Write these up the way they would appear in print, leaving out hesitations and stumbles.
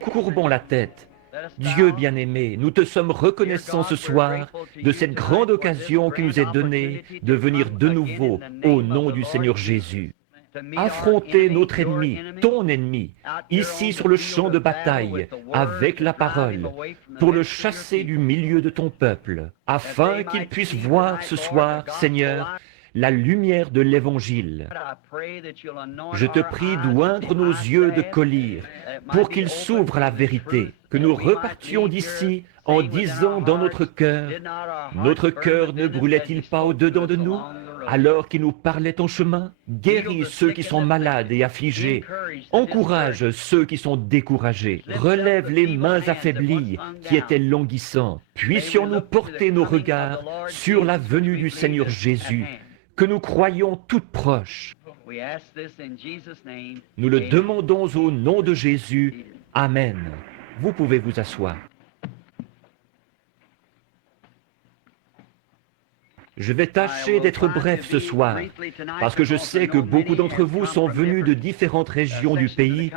courbons la tête. Dieu bien-aimé, nous te sommes reconnaissants ce soir de cette grande occasion qui nous est donnée de venir de nouveau au nom du Seigneur Jésus. Affronter notre ennemi, ton ennemi, ici sur le champ de bataille, avec la parole, pour le chasser du milieu de ton peuple, afin qu'il puisse voir ce soir, Seigneur, la lumière de l'Évangile. Je te prie d'oindre nos yeux de collyre pour qu'ils s'ouvrent à la vérité, que nous repartions d'ici en disant dans notre cœur ne brûlait-il pas au-dedans de nous alors qu'il nous parlait ton chemin? Guéris ceux qui sont malades et affligés, encourage ceux qui sont découragés, relève les mains affaiblies qui étaient languissantes. Puissions-nous porter nos regards sur la venue du Seigneur Jésus, que nous croyons toute proche. Nous le demandons au nom de Jésus. Amen. Vous pouvez vous asseoir. Je vais tâcher d'être bref ce soir, parce que je sais que beaucoup d'entre vous sont venus de différentes régions du pays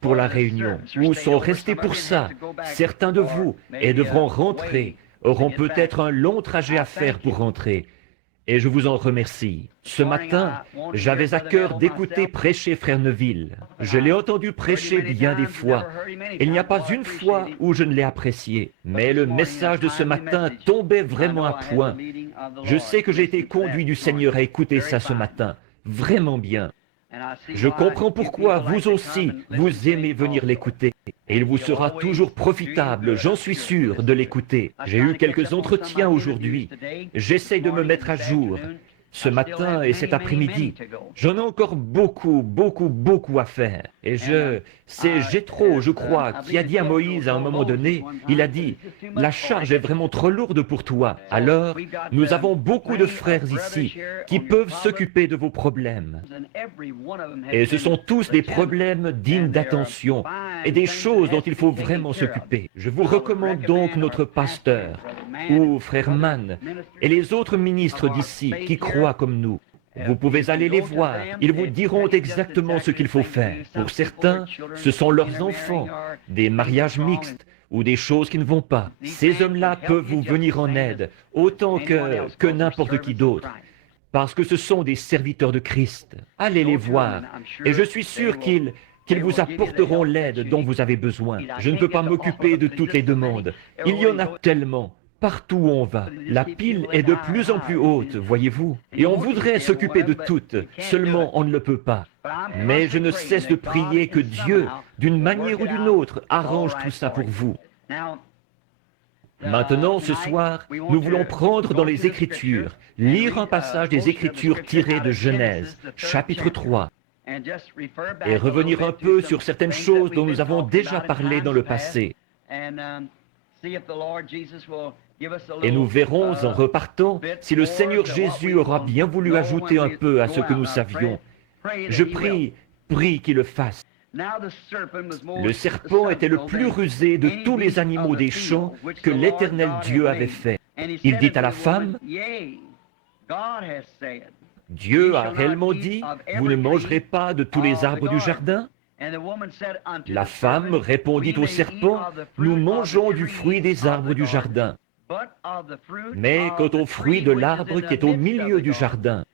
pour la réunion, ou sont restés pour ça. Certains de vous, et devront rentrer, auront peut-être un long trajet à faire pour rentrer. Et je vous en remercie. Ce matin, j'avais à cœur d'écouter prêcher Frère Neville. Je l'ai entendu prêcher bien des fois. Il n'y a pas une fois où je ne l'ai apprécié. Mais le message de ce matin tombait vraiment à point. Je sais que j'ai été conduit du Seigneur à écouter ça ce matin. Vraiment bien. Je comprends pourquoi vous aussi, vous aimez venir l'écouter. Et il vous sera toujours profitable, j'en suis sûr, de l'écouter. J'ai eu quelques entretiens aujourd'hui. J'essaye de me mettre à jour. Ce matin et cet après-midi, j'en ai encore beaucoup à faire. Et c'est Jéthro, je crois, qui a dit à Moïse à un moment donné, il a dit, la charge est vraiment trop lourde pour toi. Alors, nous avons beaucoup de frères ici qui peuvent s'occuper de vos problèmes. Et ce sont tous des problèmes dignes d'attention et des choses dont il faut vraiment s'occuper. Je vous recommande donc notre pasteur, ou frère Mann, et les autres ministres d'ici qui croient comme nous. Vous pouvez aller les voir, ils vous diront exactement ce qu'il faut faire. Pour certains, ce sont leurs enfants, des mariages mixtes ou des choses qui ne vont pas. Ces hommes-là peuvent vous venir en aide, autant que n'importe qui d'autre, parce que ce sont des serviteurs de Christ. Allez les voir, et je suis sûr qu'ils vous apporteront l'aide dont vous avez besoin. Je ne peux pas m'occuper de toutes les demandes. Il y en a tellement. Partout où on va, la pile est de plus en plus haute, voyez-vous. Et on voudrait s'occuper de toutes, seulement on ne le peut pas. Mais je ne cesse de prier que Dieu, d'une manière ou d'une autre, arrange tout ça pour vous. Maintenant, ce soir, nous voulons prendre dans les Écritures, lire un passage des Écritures tiré de Genèse, chapitre 3, et revenir un peu sur certaines choses dont nous avons déjà parlé dans le passé. Et nous verrons en repartant si le Seigneur Jésus aura bien voulu ajouter un peu à ce que nous savions. Je prie qu'il le fasse. Le serpent était le plus rusé de tous les animaux des champs que l'Éternel Dieu avait fait. Il dit à la femme, Dieu a réellement dit, vous ne mangerez pas de tous les arbres du jardin? La femme répondit au serpent, nous mangeons du fruit des arbres du jardin. Mais quant au fruit de l'arbre qui est au milieu du jardin,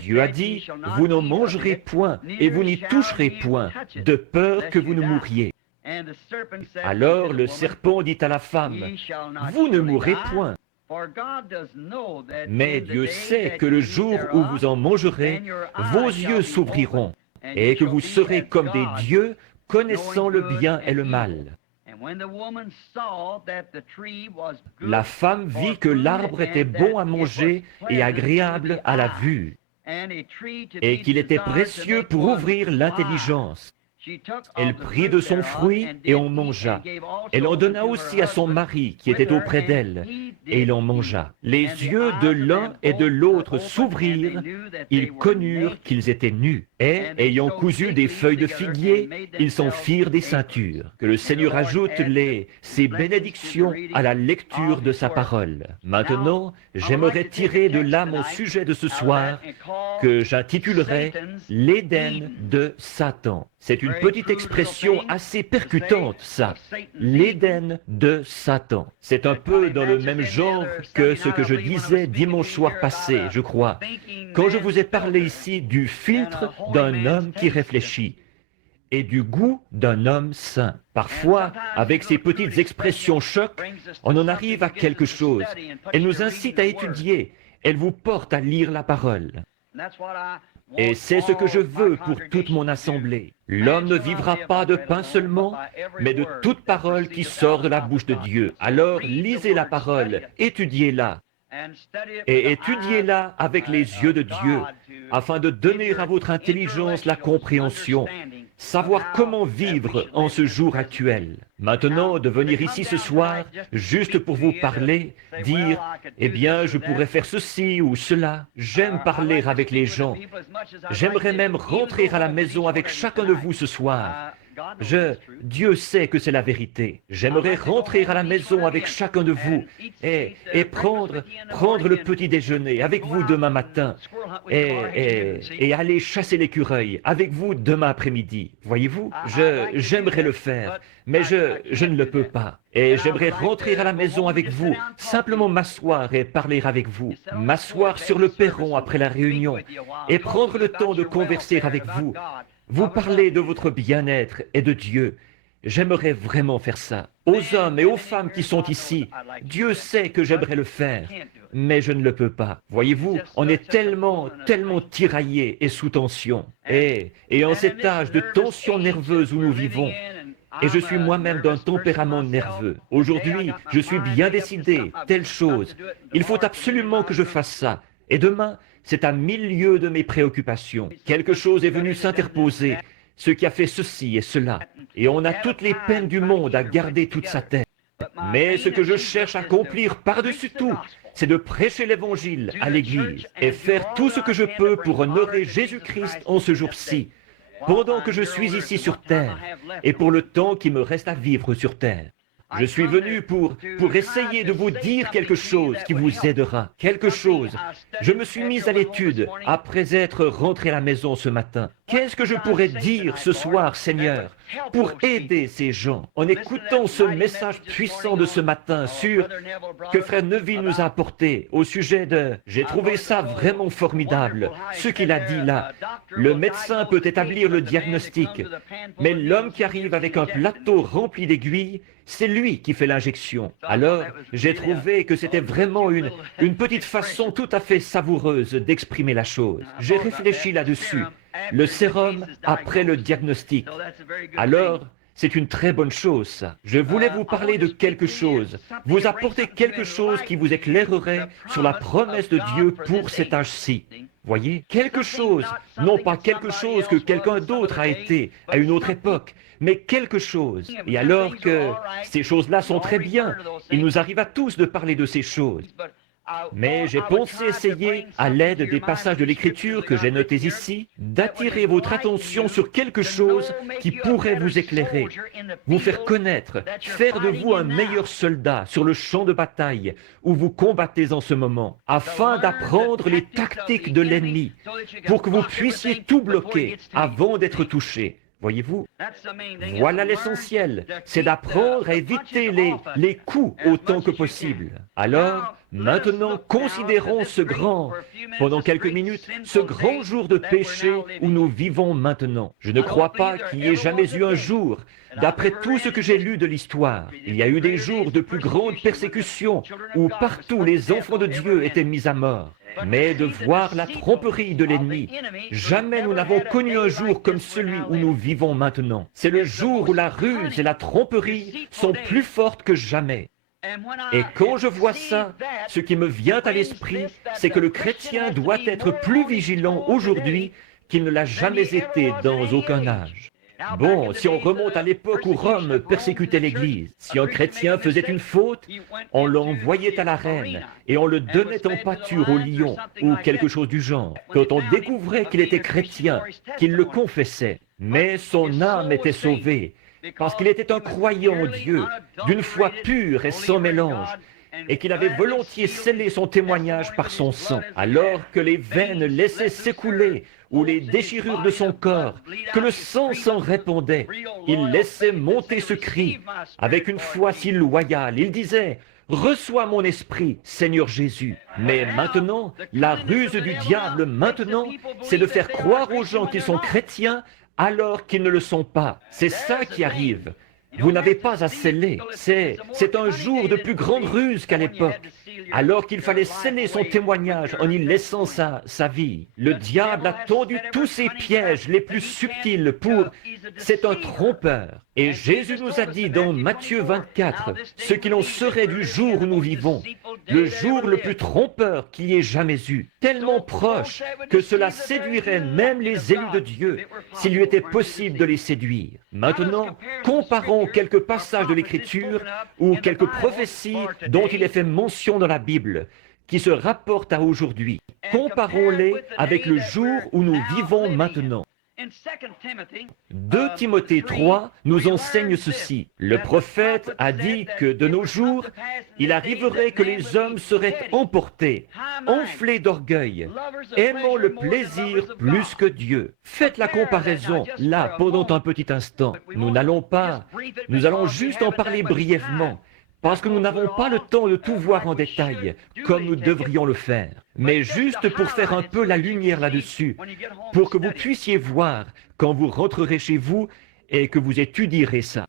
Dieu a dit, vous n'en mangerez point et vous n'y toucherez point, de peur que vous ne mouriez. Alors le serpent dit à la femme, vous ne mourrez point. Mais Dieu sait que le jour où vous en mangerez, vos yeux s'ouvriront et que vous serez comme des dieux, connaissant le bien et le mal. La femme vit que l'arbre était bon à manger et agréable à la vue, et qu'il était précieux pour ouvrir l'intelligence. Elle prit de son fruit et en mangea. Elle en donna aussi à son mari qui était auprès d'elle, et il en mangea. Les yeux de l'un et de l'autre s'ouvrirent, ils connurent qu'ils étaient nus. Et, ayant cousu des feuilles de figuier, ils s'en firent des ceintures. Que le Seigneur ajoute ses bénédictions à la lecture de sa parole. Maintenant, j'aimerais tirer de là mon sujet de ce soir, que j'intitulerai « L'Éden de Satan ». C'est une petite expression assez percutante, ça. L'Éden de Satan. C'est un peu dans le même genre que ce que je disais dimanche soir passé, je crois, quand je vous ai parlé ici du filtre d'un homme qui réfléchit et du goût d'un homme saint. Parfois, avec ces petites expressions choc, on en arrive à quelque chose. Elles nous incitent à étudier, elles vous portent à lire la parole. Et c'est ce que je veux pour toute mon assemblée. L'homme ne vivra pas de pain seulement, mais de toute parole qui sort de la bouche de Dieu. Alors lisez la parole, étudiez-la, et étudiez-la avec les yeux de Dieu, afin de donner à votre intelligence la compréhension, savoir comment vivre en ce jour actuel. Maintenant, de venir ici ce soir, juste pour vous parler, dire, eh bien, je pourrais faire ceci ou cela. J'aime parler avec les gens. J'aimerais même rentrer à la maison avec chacun de vous ce soir. Dieu sait que c'est la vérité. J'aimerais rentrer à la maison avec chacun de vous et prendre le petit déjeuner avec vous demain matin et aller chasser l'écureuil avec vous demain après-midi. Voyez-vous, j'aimerais le faire, mais je ne le peux pas. Et j'aimerais rentrer à la maison avec vous, simplement m'asseoir et parler avec vous, m'asseoir sur le perron après la réunion et prendre le temps de converser avec vous. Vous parlez de votre bien-être et de Dieu. J'aimerais vraiment faire ça. Aux hommes et aux femmes qui sont ici, Dieu sait que j'aimerais le faire, mais je ne le peux pas. Voyez-vous, on est tellement tiraillé et sous tension. Et en cet âge de tension nerveuse où nous vivons, et je suis moi-même d'un tempérament nerveux. Aujourd'hui, je suis bien décidé, telle chose. Il faut absolument que je fasse ça. Et demain, c'est à 1000 lieues de mes préoccupations. Quelque chose est venu s'interposer, ce qui a fait ceci et cela. Et on a toutes les peines du monde à garder toute sa tête. Mais ce que je cherche à accomplir par-dessus tout, c'est de prêcher l'Évangile à l'Église et faire tout ce que je peux pour honorer Jésus-Christ en ce jour-ci, pendant que je suis ici sur terre et pour le temps qui me reste à vivre sur terre. Je suis venu pour essayer de vous dire quelque chose qui vous aidera, quelque chose. Je me suis mis à l'étude après être rentré à la maison ce matin. Qu'est-ce que je pourrais dire ce soir, Seigneur, pour aider ces gens en écoutant ce message puissant de ce matin que Frère Neville nous a apporté au sujet de... J'ai trouvé ça vraiment formidable, ce qu'il a dit là. Le médecin peut établir le diagnostic, mais l'homme qui arrive avec un plateau rempli d'aiguilles, c'est lui qui fait l'injection. Alors, j'ai trouvé que c'était vraiment une petite façon tout à fait savoureuse d'exprimer la chose. J'ai réfléchi là-dessus. Le sérum après le diagnostic. Alors, c'est une très bonne chose, ça. Je voulais vous parler de quelque chose, vous apporter quelque chose qui vous éclairerait sur la promesse de Dieu pour cet âge-ci. Voyez, quelque chose, non pas quelque chose que quelqu'un d'autre a été à une autre époque, mais quelque chose. Et alors que ces choses-là sont très bien, il nous arrive à tous de parler de ces choses. Mais j'ai pensé essayer, à l'aide des passages de l'Écriture que j'ai notés ici, d'attirer votre attention sur quelque chose qui pourrait vous éclairer, vous faire connaître, faire de vous un meilleur soldat sur le champ de bataille où vous combattez en ce moment, afin d'apprendre les tactiques de l'ennemi, pour que vous puissiez tout bloquer avant d'être touché. Voyez-vous, voilà l'essentiel, c'est d'apprendre à éviter les coups autant que possible. Alors, maintenant, considérons pendant quelques minutes, ce grand jour de péché où nous vivons maintenant. Je ne crois pas qu'il y ait jamais eu un jour, d'après tout ce que j'ai lu de l'histoire, il y a eu des jours de plus grande persécution où partout les enfants de Dieu étaient mis à mort. Mais de voir la tromperie de l'ennemi, jamais nous n'avons connu un jour comme celui où nous vivons maintenant. C'est le jour où la ruse et la tromperie sont plus fortes que jamais. Et quand je vois ça, ce qui me vient à l'esprit, c'est que le chrétien doit être plus vigilant aujourd'hui qu'il ne l'a jamais été dans aucun âge. Bon, si on remonte à l'époque où Rome persécutait l'Église, si un chrétien faisait une faute, on l'envoyait à l'arène et on le donnait en pâture au lion ou quelque chose du genre. Quand on découvrait qu'il était chrétien, qu'il le confessait, mais son âme était sauvée parce qu'il était un croyant en Dieu, d'une foi pure et sans mélange, et qu'il avait volontiers scellé son témoignage par son sang, alors que les veines laissaient s'écouler ou les déchirures de son corps, que le sang s'en répandait. Il laissait monter ce cri. Avec une foi si loyale, il disait « Reçois mon esprit, Seigneur Jésus ». Mais maintenant, la ruse du diable maintenant, c'est de faire croire aux gens qu'ils sont chrétiens alors qu'ils ne le sont pas. C'est ça qui arrive. Vous n'avez pas à sceller. C'est un jour de plus grande ruse qu'à l'époque, alors qu'il fallait sceller son témoignage en y laissant sa vie. Le diable a tendu tous ses pièges les plus subtils pour... C'est un trompeur. Et Jésus nous a dit dans Matthieu 24 ce qu'il en serait du jour où nous vivons, le jour le plus trompeur qu'il y ait jamais eu, tellement proche que cela séduirait même les élus de Dieu, s'il lui était possible de les séduire. Maintenant, comparons quelques passages de l'Écriture ou quelques prophéties dont il est fait mention dans la Bible, qui se rapportent à aujourd'hui. Comparons-les avec le jour où nous vivons maintenant. 2 Timothée 3 nous enseigne ceci. Le prophète a dit que de nos jours, il arriverait que les hommes seraient emportés, enflés d'orgueil, aimant le plaisir plus que Dieu. Faites la comparaison là pendant un petit instant. Nous allons juste en parler brièvement, parce que nous n'avons pas le temps de tout voir en détail, comme nous devrions le faire. Mais juste pour faire un peu la lumière là-dessus, pour que vous puissiez voir quand vous rentrerez chez vous et que vous étudierez ça.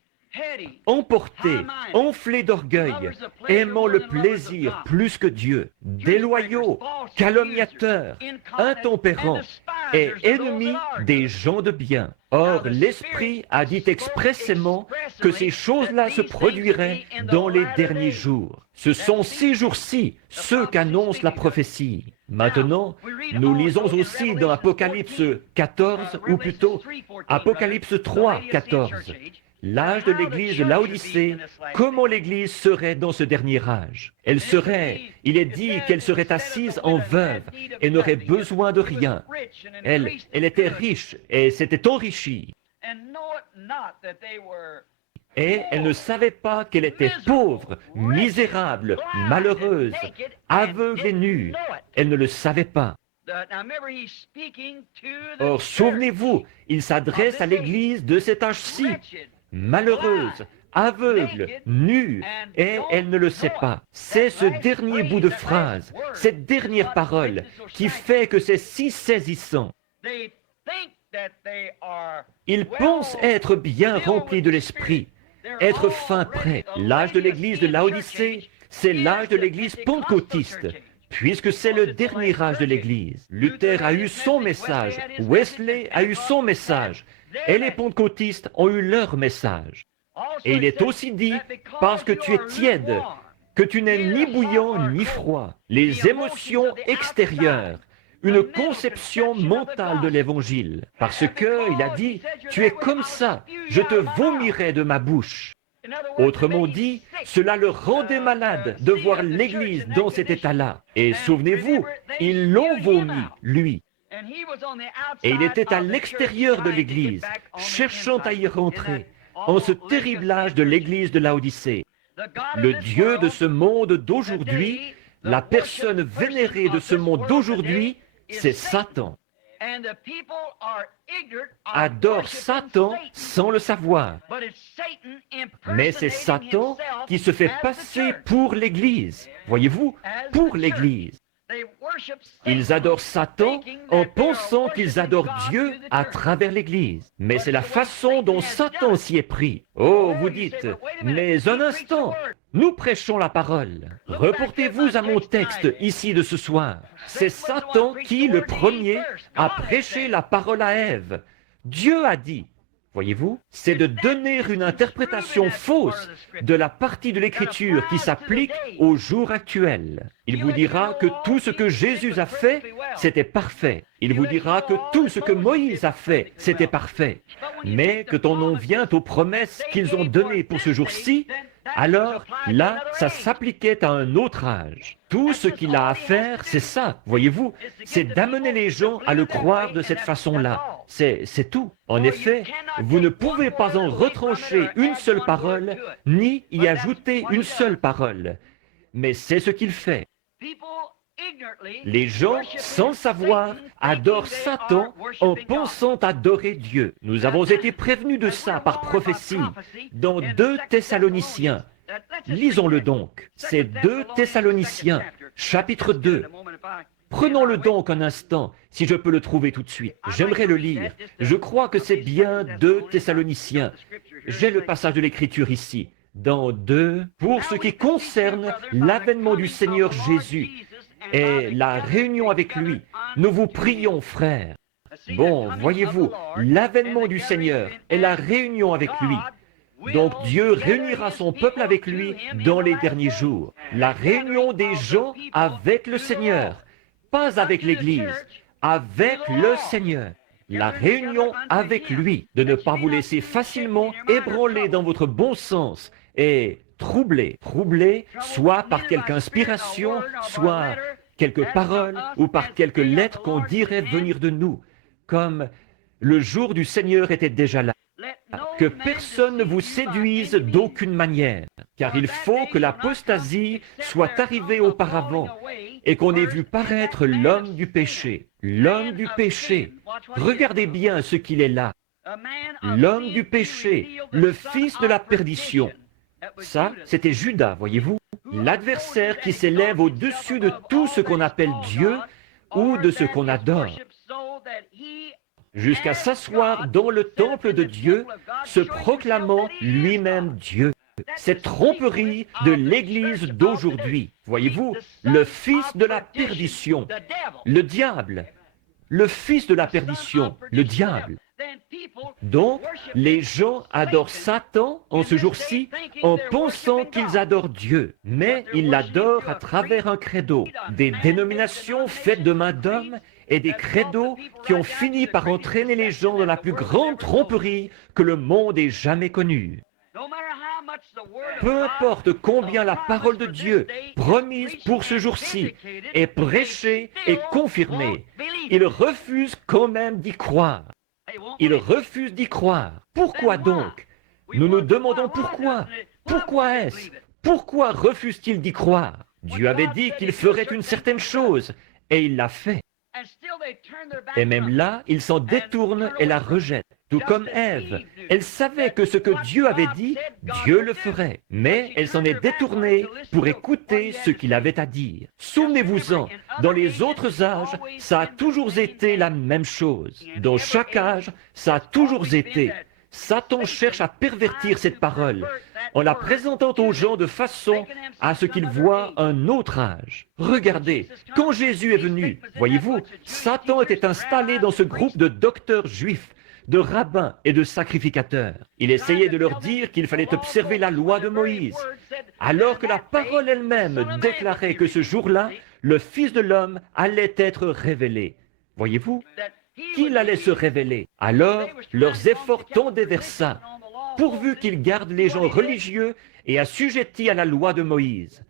Emportés, enflés d'orgueil, aimant le plaisir plus que Dieu, déloyaux, calomniateurs, intempérants et ennemis des gens de bien. Or, l'Esprit a dit expressément que ces choses-là se produiraient dans les derniers jours. Ce sont ces jours-ci ceux qu'annonce la prophétie. Maintenant, nous lisons aussi dans Apocalypse 14, ou plutôt Apocalypse 3, 14. L'âge de l'église de Laodicée, comment l'église serait dans ce dernier âge? Il est dit qu'elle serait assise en veuve et n'aurait besoin de rien. Elle était riche et s'était enrichie. Et elle ne savait pas qu'elle était pauvre, misérable, malheureuse, aveugle et nue. Elle ne le savait pas. Or, souvenez-vous, il s'adresse à l'église de cet âge-ci, malheureuse, aveugle, nue, et elle ne le sait pas. C'est ce dernier bout de phrase, cette dernière parole, qui fait que c'est si saisissant. Ils pensent être bien remplis de l'esprit, être fin prêt. L'âge de l'église de Laodicée, c'est l'âge de l'église pentecôtiste, puisque c'est le dernier âge de l'église. Luther a eu son message, Wesley a eu son message, et les pentecôtistes ont eu leur message. Et il est aussi dit, parce que tu es tiède, que tu n'es ni bouillant ni froid. Les émotions extérieures, une conception mentale de l'évangile. Parce que, il a dit, tu es comme ça, je te vomirai de ma bouche. Autrement dit, cela le rendait malade de voir l'Église dans cet état-là. Et souvenez-vous, ils l'ont vomi, lui. Et il était à l'extérieur de l'Église, cherchant à y rentrer, en ce terrible âge de l'Église de Laodicée. Le Dieu de ce monde d'aujourd'hui, la personne vénérée de ce monde d'aujourd'hui, c'est Satan. Adore Satan sans le savoir. Mais c'est Satan qui se fait passer pour l'Église. Voyez-vous, pour l'Église. Ils adorent Satan en pensant qu'ils adorent Dieu à travers l'Église. Mais c'est la façon dont Satan s'y est pris. Oh, vous dites, mais un instant, nous prêchons la parole. Reportez-vous à mon texte ici de ce soir. C'est Satan qui, le premier, a prêché la parole à Ève. Dieu a dit, Voyez-vous, c'est de donner une interprétation fausse de la partie de l'Écriture qui s'applique au jour actuel. Il vous dira que tout ce que Jésus a fait, c'était parfait. Il vous dira que tout ce que Moïse a fait, c'était parfait. Mais que quand on vient aux promesses qu'ils ont données pour ce jour-ci, alors là, ça s'appliquait à un autre âge. Tout ce qu'il a à faire, c'est ça, voyez-vous, c'est d'amener les gens à le croire de cette façon-là. C'est tout. En effet, vous ne pouvez pas en retrancher une seule parole, ni y ajouter une seule parole. Mais c'est ce qu'il fait. Les gens, sans savoir, adorent Satan en pensant adorer Dieu. Nous avons été prévenus de ça par prophétie dans 2 Thessaloniciens. Lisons-le donc. C'est 2 Thessaloniciens, chapitre 2. Prenons-le donc un instant, si je peux le trouver tout de suite. J'aimerais le lire. Je crois que c'est bien 2 Thessaloniciens. J'ai le passage de l'Écriture ici. Dans 2, pour ce qui concerne l'avènement du Seigneur Jésus et la réunion avec lui, nous vous prions, frères. Bon, voyez-vous, l'avènement du Seigneur et la réunion avec lui. Donc Dieu réunira son peuple avec lui dans les derniers jours. La réunion des gens avec le Seigneur, pas avec l'Église, avec le Seigneur. La réunion avec lui, de ne pas vous laisser facilement ébranler dans votre bon sens et troubler, soit par quelque inspiration, soit quelques paroles ou par quelques lettres qu'on dirait venir de nous, comme le jour du Seigneur était déjà là. Que personne ne vous séduise d'aucune manière, car il faut que l'apostasie soit arrivée auparavant et qu'on ait vu paraître l'homme du péché. L'homme du péché. Regardez bien ce qu'il est là. L'homme du péché, le fils de la perdition. Ça, c'était Judas, voyez-vous, l'adversaire qui s'élève au-dessus de tout ce qu'on appelle Dieu ou de ce qu'on adore, jusqu'à s'asseoir dans le temple de Dieu, se proclamant lui-même Dieu. Cette tromperie de l'Église d'aujourd'hui, voyez-vous, le fils de la perdition, le diable, le fils de la perdition, le diable. Donc, les gens adorent Satan en ce jour-ci en pensant qu'ils adorent Dieu, mais ils l'adorent à travers un credo, des dénominations faites de main d'homme et des credos qui ont fini par entraîner les gens dans la plus grande tromperie que le monde ait jamais connue. Peu importe combien la parole de Dieu, promise pour ce jour-ci, est prêchée et confirmée, ils refusent quand même d'y croire. Ils refusent d'y croire. Pourquoi donc? Nous nous demandons pourquoi. Pourquoi est-ce? Pourquoi refuse-t-il d'y croire? Dieu avait dit qu'il ferait une certaine chose, et il l'a fait. Et même là, ils s'en détournent et la rejettent. Tout comme Ève. Elle savait que ce que Dieu avait dit, Dieu le ferait. Mais elle s'en est détournée pour écouter ce qu'il avait à dire. Souvenez-vous-en, dans les autres âges, ça a toujours été la même chose. Dans chaque âge, ça a toujours été. Satan cherche à pervertir cette parole en la présentant aux gens de façon à ce qu'ils voient un autre âge. Regardez, quand Jésus est venu, voyez-vous, Satan était installé dans ce groupe de docteurs juifs, de rabbins et de sacrificateurs. Il essayait de leur dire qu'il fallait observer la loi de Moïse, alors que la parole elle-même déclarait que ce jour-là, le Fils de l'homme allait être révélé. Voyez-vous, qu'il allait se révéler. Alors, leurs efforts tendaient vers ça, pourvu qu'ils gardent les gens religieux et assujettis à la loi de Moïse.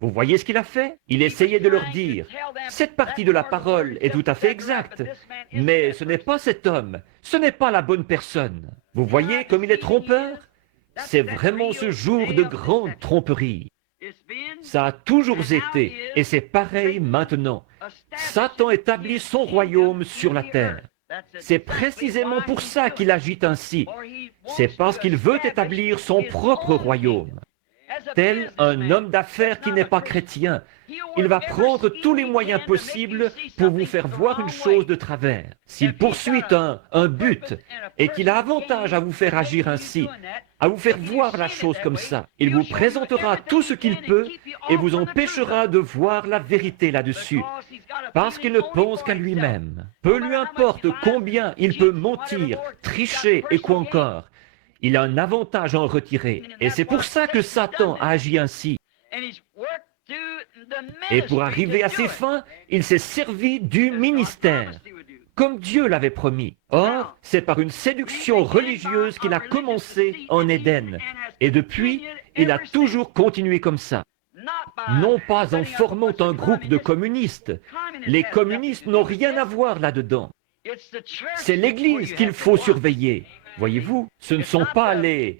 Vous voyez ce qu'il a fait? Il essayait de leur dire, cette partie de la parole est tout à fait exacte, mais ce n'est pas cet homme, ce n'est pas la bonne personne. Vous voyez comme il est trompeur? C'est vraiment ce jour de grande tromperie. Ça a toujours été, et c'est pareil maintenant. Satan établit son royaume sur la terre. C'est précisément pour ça qu'il agit ainsi. C'est parce qu'il veut établir son propre royaume. Tel un homme d'affaires qui n'est pas chrétien, il va prendre tous les moyens possibles pour vous faire voir une chose de travers. S'il poursuit un but et qu'il a avantage à vous faire agir ainsi, à vous faire voir la chose comme ça, il vous présentera tout ce qu'il peut et vous empêchera de voir la vérité là-dessus, parce qu'il ne pense qu'à lui-même. Peu lui importe combien il peut mentir, tricher et quoi encore. Il a un avantage à en retirer. Et c'est pour ça que Satan a agi ainsi. Et pour arriver à ses fins, il s'est servi du ministère, comme Dieu l'avait promis. Or, c'est par une séduction religieuse qu'il a commencé en Éden. Et depuis, il a toujours continué comme ça. Non pas en formant un groupe de communistes. Les communistes n'ont rien à voir là-dedans. C'est l'Église qu'il faut surveiller. Voyez-vous, ce ne sont pas les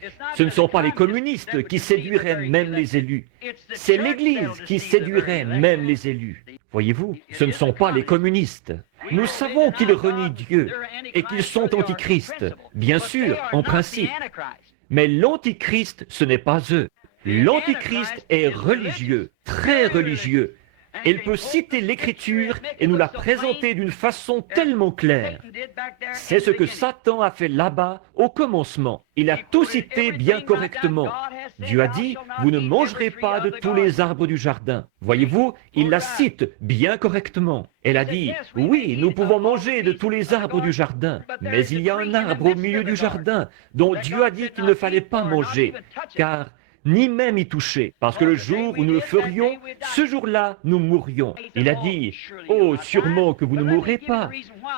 communistes qui séduiraient même les élus. C'est l'Église qui séduirait même les élus. Voyez-vous, ce ne sont pas les communistes. Nous savons qu'ils renient Dieu et qu'ils sont antichristes, bien sûr, en principe. Mais l'antichrist, ce n'est pas eux. L'antichrist est religieux, très religieux. Il peut citer l'Écriture et nous la présenter d'une façon tellement claire. C'est ce que Satan a fait là-bas au commencement. Il a tout cité bien correctement. Dieu a dit, vous ne mangerez pas de tous les arbres du jardin. Voyez-vous, il la cite bien correctement. Elle a dit, oui, nous pouvons manger de tous les arbres du jardin, mais il y a un arbre au milieu du jardin dont Dieu a dit qu'il ne fallait pas manger, car ni même y toucher, parce que le jour où nous le ferions, ce jour-là, nous mourrions. Il a dit, oh, sûrement que vous ne mourrez pas.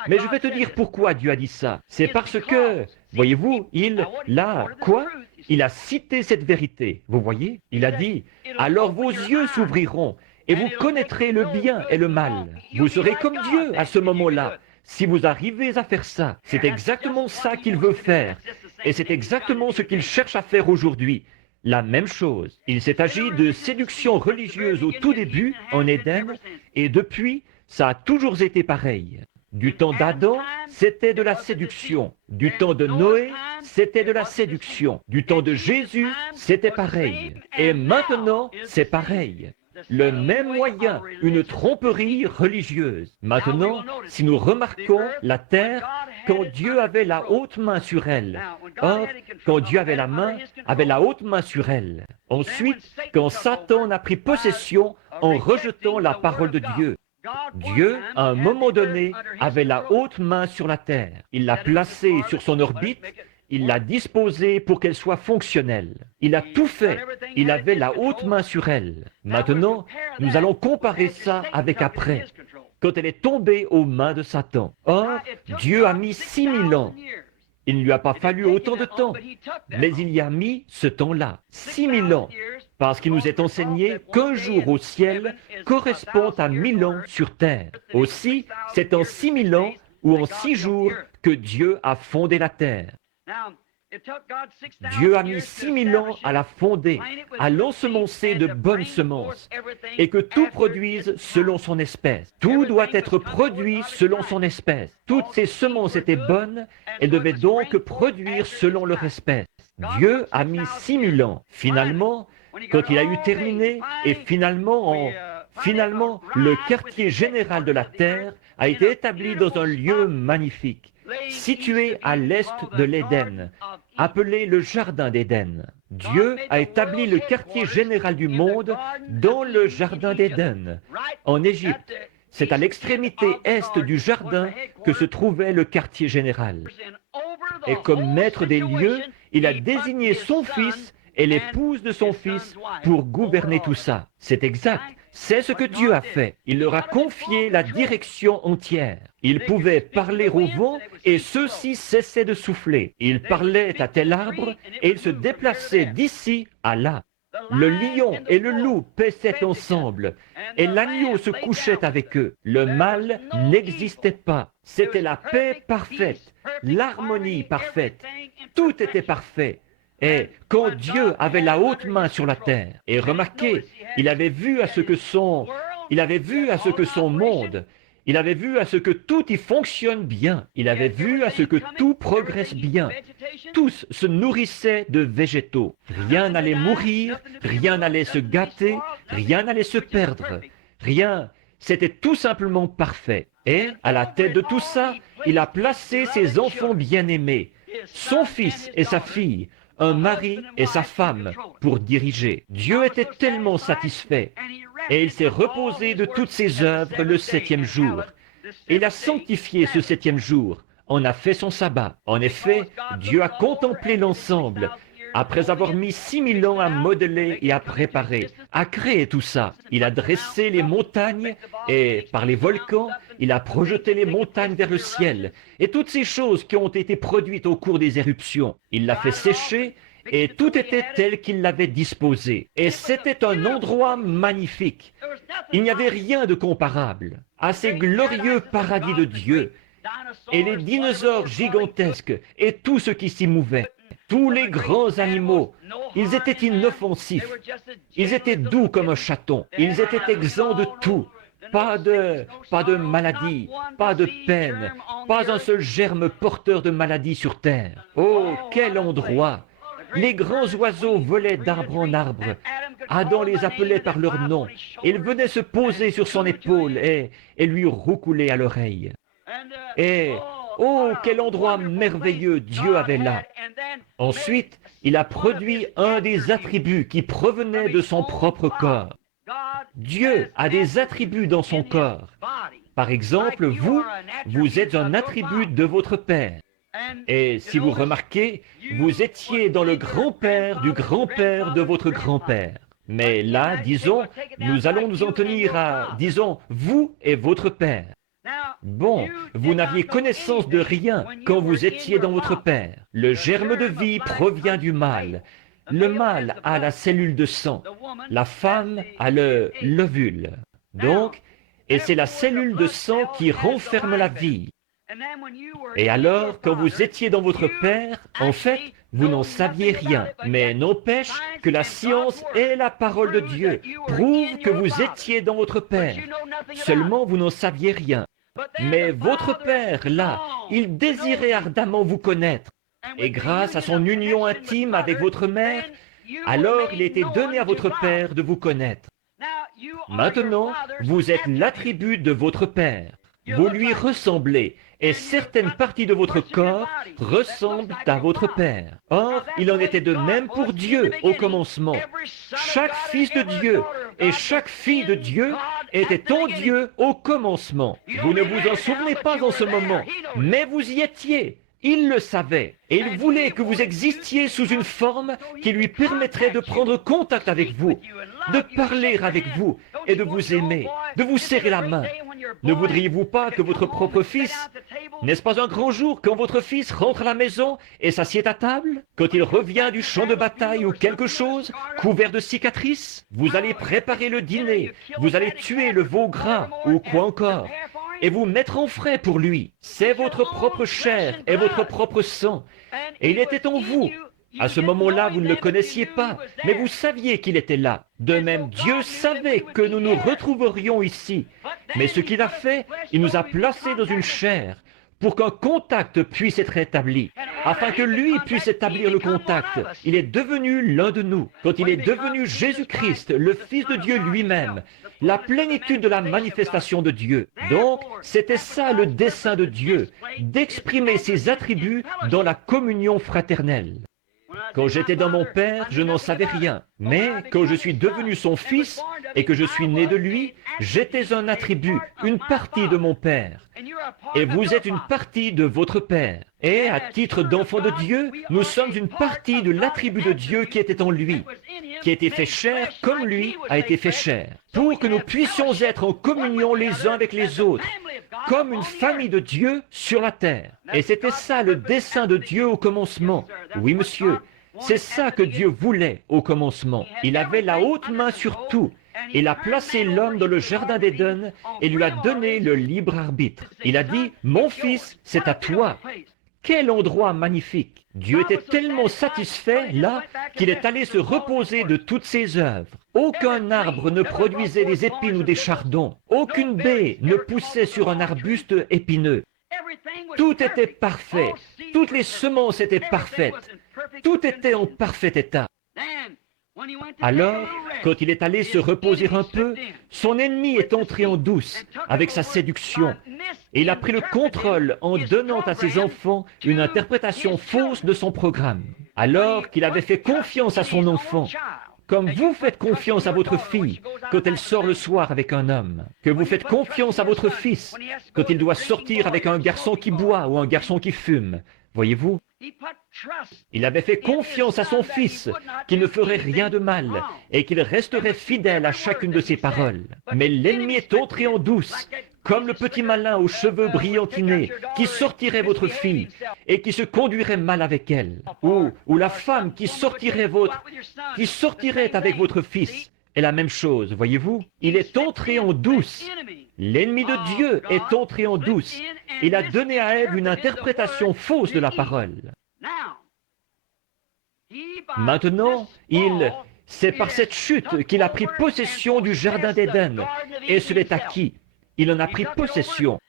Mais je vais te dire pourquoi Dieu a dit ça. C'est parce que, voyez-vous, il a cité cette vérité. Vous voyez? Il a dit, alors vos yeux s'ouvriront et vous connaîtrez le bien et le mal. Vous serez comme Dieu à ce moment-là. Si vous arrivez à faire ça, c'est exactement ça qu'il veut faire. Et c'est exactement ce qu'il cherche à faire aujourd'hui. La même chose. Il s'est agi de séduction religieuse au tout début, en Éden, et depuis, ça a toujours été pareil. Du temps d'Adam, c'était de la séduction. Du temps de Noé, c'était de la séduction. Du temps de Jésus, c'était pareil. Et maintenant, c'est pareil. Le même moyen, une tromperie religieuse. Maintenant, si nous remarquons la terre, quand Dieu avait la haute main sur elle. Or, quand Dieu avait la haute main sur elle. Ensuite, quand Satan a pris possession en rejetant la parole de Dieu. Dieu, à un moment donné, avait la haute main sur la terre. Il l'a placée sur son orbite. Il l'a disposée pour qu'elle soit fonctionnelle. Il a tout fait. Il avait la haute main sur elle. Maintenant, nous allons comparer ça avec après, quand elle est tombée aux mains de Satan. Or, Dieu a mis 6000 ans. Il ne lui a pas fallu autant de temps, mais il y a mis ce temps-là, 6000 ans, parce qu'il nous est enseigné qu'un jour au ciel correspond à 1000 ans sur terre. Aussi, c'est en 6000 ans ou en 6 jours que Dieu a fondé la terre. Dieu a mis 6000 ans à la fonder, à l'ensemencer de bonnes semences, et que tout produise selon son espèce. Tout doit être produit selon son espèce. Toutes ces semences étaient bonnes, elles devaient donc produire selon leur espèce. Dieu a mis 6000 ans. Finalement, quand il a eu terminé, et finalement, le quartier général de la terre a été établi dans un lieu magnifique, situé à l'est de l'Éden, appelé le Jardin d'Éden. Dieu a établi le quartier général du monde dans le Jardin d'Éden, en Égypte. C'est à l'extrémité est du jardin que se trouvait le quartier général. Et comme maître des lieux, il a désigné son fils et l'épouse de son fils pour gouverner tout ça. C'est exact. C'est ce que Dieu a fait. Il leur a confié la direction entière. Il pouvait parler au vent et ceux-ci cessaient de souffler. Il parlait à tel arbre et il se déplaçait d'ici à là. Le lion et le loup paissaient ensemble et l'agneau se couchait avec eux. Le mal n'existait pas. C'était la paix parfaite, l'harmonie parfaite. Tout était parfait. Et quand Dieu avait la haute main sur la terre, et remarquez, il avait vu à ce que son monde, Il avait vu à ce que tout y fonctionne bien. Il avait vu à ce que tout progresse bien. Tous se nourrissaient de végétaux. Rien n'allait mourir, rien n'allait se gâter, rien n'allait se perdre. Rien, c'était tout simplement parfait. Et, à la tête de tout ça, il a placé ses enfants bien-aimés, son fils et sa fille, un mari et sa femme, pour diriger. Dieu était tellement satisfait. Et il s'est reposé de toutes ses œuvres le 7e jour. Il a sanctifié ce 7e jour, en a fait son sabbat. En effet, Dieu a contemplé l'ensemble, après avoir mis 6000 ans à modeler et à préparer, à créer tout ça. Il a dressé les montagnes et, par les volcans, il a projeté les montagnes vers le ciel et toutes ces choses qui ont été produites au cours des éruptions. Il l'a fait sécher et tout était tel qu'il l'avait disposé. Et c'était un endroit magnifique. Il n'y avait rien de comparable à ces glorieux paradis de Dieu et les dinosaures gigantesques et tout ce qui s'y mouvait. Tous les grands animaux, ils étaient inoffensifs. Ils étaient doux comme un chaton. Ils étaient exempts de tout. Pas de maladie, pas de peine, pas un seul germe porteur de maladie sur terre. Oh, quel endroit! Les grands oiseaux volaient d'arbre en arbre. Adam les appelait par leur nom. Il venait se poser sur son épaule et lui roucouler à l'oreille. Et, oh, quel endroit merveilleux Dieu avait là! Ensuite, il a produit un des attributs qui provenaient de son propre corps. Dieu a des attributs dans son corps. Par exemple, vous êtes un attribut de votre Père. Et si vous remarquez, vous étiez dans le grand-père du grand-père de votre grand-père. Mais là, disons, nous allons nous en tenir à, disons, vous et votre Père. Bon, vous n'aviez connaissance de rien quand vous étiez dans votre Père. Le germe de vie provient du mâle. Le mâle a la cellule de sang. La femme a le l'ovule. Donc, et c'est la cellule de sang qui renferme la vie. Et alors, quand vous étiez dans votre Père, en fait, vous n'en saviez rien. Mais n'empêche que la science et la parole de Dieu prouvent que vous étiez dans votre Père. Seulement, vous n'en saviez rien. Mais votre Père, là, il désirait ardemment vous connaître. Et grâce à son union intime avec votre mère, alors il était donné à votre Père de vous connaître. Maintenant, vous êtes l'attribut de votre Père. Vous lui ressemblez, et certaines parties de votre corps ressemblent à votre Père. Or, il en était de même pour Dieu au commencement. Chaque fils de Dieu et chaque fille de Dieu était en Dieu au commencement. Vous ne vous en souvenez pas en ce moment, mais vous y étiez. Il le savait, et il voulait que vous existiez sous une forme qui lui permettrait de prendre contact avec vous, de parler avec vous et de vous aimer, de vous serrer la main. Ne voudriez-vous pas que votre propre fils, n'est-ce pas un grand jour quand votre fils rentre à la maison et s'assied à table? Quand il revient du champ de bataille ou quelque chose, couvert de cicatrices? Vous allez préparer le dîner, vous allez tuer le veau gras ou quoi encore, et vous mettre en frais pour lui. C'est votre propre chair et votre propre sang. Et il était en vous. À ce moment-là, vous ne le connaissiez pas, mais vous saviez qu'il était là. De même, Dieu savait que nous nous retrouverions ici. Mais ce qu'il a fait, il nous a placés dans une chair pour qu'un contact puisse être établi. Afin que lui puisse établir le contact, il est devenu l'un de nous. Quand il est devenu Jésus-Christ, le Fils de Dieu lui-même, la plénitude de la manifestation de Dieu. Donc, c'était ça le dessein de Dieu, d'exprimer ses attributs dans la communion fraternelle. Quand j'étais dans mon Père, je n'en savais rien. Mais quand je suis devenu son fils et que je suis né de lui, j'étais un attribut, une partie de mon Père. Et vous êtes une partie de votre Père. Et à titre d'enfant de Dieu, nous sommes une partie de l'attribut de Dieu qui était en lui, qui a été fait chair comme lui a été fait chair, pour que nous puissions être en communion les uns avec les autres, comme une famille de Dieu sur la terre. Et c'était ça le dessein de Dieu au commencement. Oui, monsieur, c'est ça que Dieu voulait au commencement. Il avait la haute main sur tout. Il a placé l'homme dans le jardin d'Éden et lui a donné le libre arbitre. Il a dit, « Mon fils, c'est à toi. » Quel endroit magnifique! Dieu était tellement satisfait là qu'il est allé se reposer de toutes ses œuvres. Aucun arbre ne produisait des épines ou des chardons. Aucune baie ne poussait sur un arbuste épineux. Tout était parfait. Toutes les semences étaient parfaites. Tout était en parfait état. Alors, quand il est allé se reposer un peu, son ennemi est entré en douce avec sa séduction. Et il a pris le contrôle en donnant à ses enfants une interprétation fausse de son programme. Alors qu'il avait fait confiance à son enfant, comme vous faites confiance à votre fille quand elle sort le soir avec un homme, que vous faites confiance à votre fils quand il doit sortir avec un garçon qui boit ou un garçon qui fume. Voyez-vous? Il avait fait confiance à son fils qu'il ne ferait rien de mal et qu'il resterait fidèle à chacune de ses paroles. Mais l'ennemi est entré en douce, comme le petit malin aux cheveux brillantinés qui sortirait votre fille et qui se conduirait mal avec elle, ou la femme qui sortirait avec votre fils. est la même chose, voyez-vous? Il est entré en douce. L'ennemi de Dieu est entré en douce. Il a donné à Ève une interprétation fausse de la parole. Maintenant, c'est par cette chute qu'il a pris possession du jardin d'Éden et se l'est acquis. Il en a pris possession.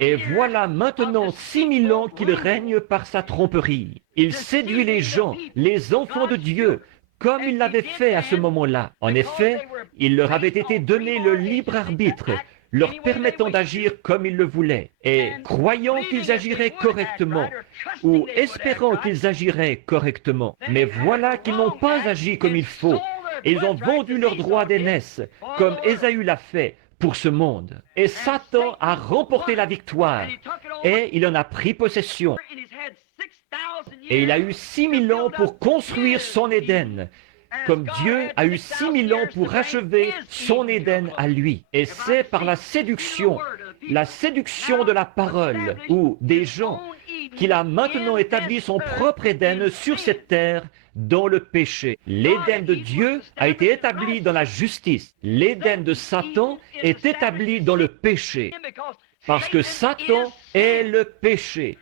Et voilà maintenant 6000 ans qu'il règne par sa tromperie. Il séduit les gens, les enfants de Dieu, comme il l'avait fait à ce moment-là. En effet, il leur avait été donné le libre arbitre, leur permettant d'agir comme ils le voulaient, et croyant qu'ils agiraient correctement, ou espérant qu'ils agiraient correctement. Mais voilà qu'ils n'ont pas agi comme il faut. Ils ont vendu leurs droits d'aînesse, comme Ésaü l'a fait, pour ce monde. Et Satan a remporté la victoire, et il en a pris possession. Et il a eu 6000 ans pour construire son Éden, comme Dieu a eu 6000 ans pour achever son Éden à lui. Et c'est par la séduction de la parole ou des gens, qu'il a maintenant établi son propre Éden sur cette terre dans le péché. L'Éden de Dieu a été établi dans la justice. L'Éden de Satan est établi dans le péché, parce que Satan est le péché.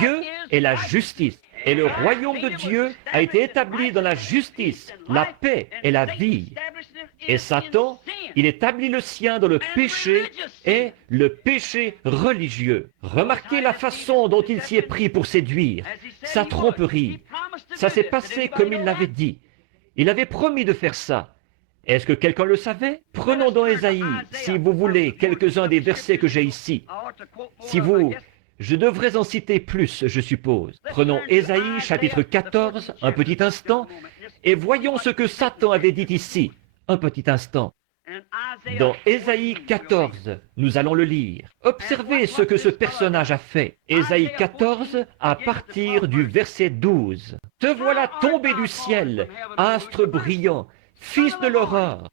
Dieu est la justice. Et le royaume de Dieu a été établi dans la justice, la paix et la vie. Et Satan, il établit le sien dans le péché et le péché religieux. Remarquez la façon dont il s'y est pris pour séduire, sa tromperie. Ça s'est passé comme il l'avait dit. Il avait promis de faire ça. Est-ce que quelqu'un le savait? Prenons dans Ésaïe, si vous voulez, quelques-uns des versets que j'ai ici. Je devrais en citer plus, je suppose. Prenons Ésaïe, chapitre 14, un petit instant, et voyons ce que Satan avait dit ici. Un petit instant. Dans Ésaïe 14, nous allons le lire. Observez ce que ce personnage a fait. Ésaïe 14, à partir du verset 12. « Te voilà tombé du ciel, astre brillant, fils de l'aurore.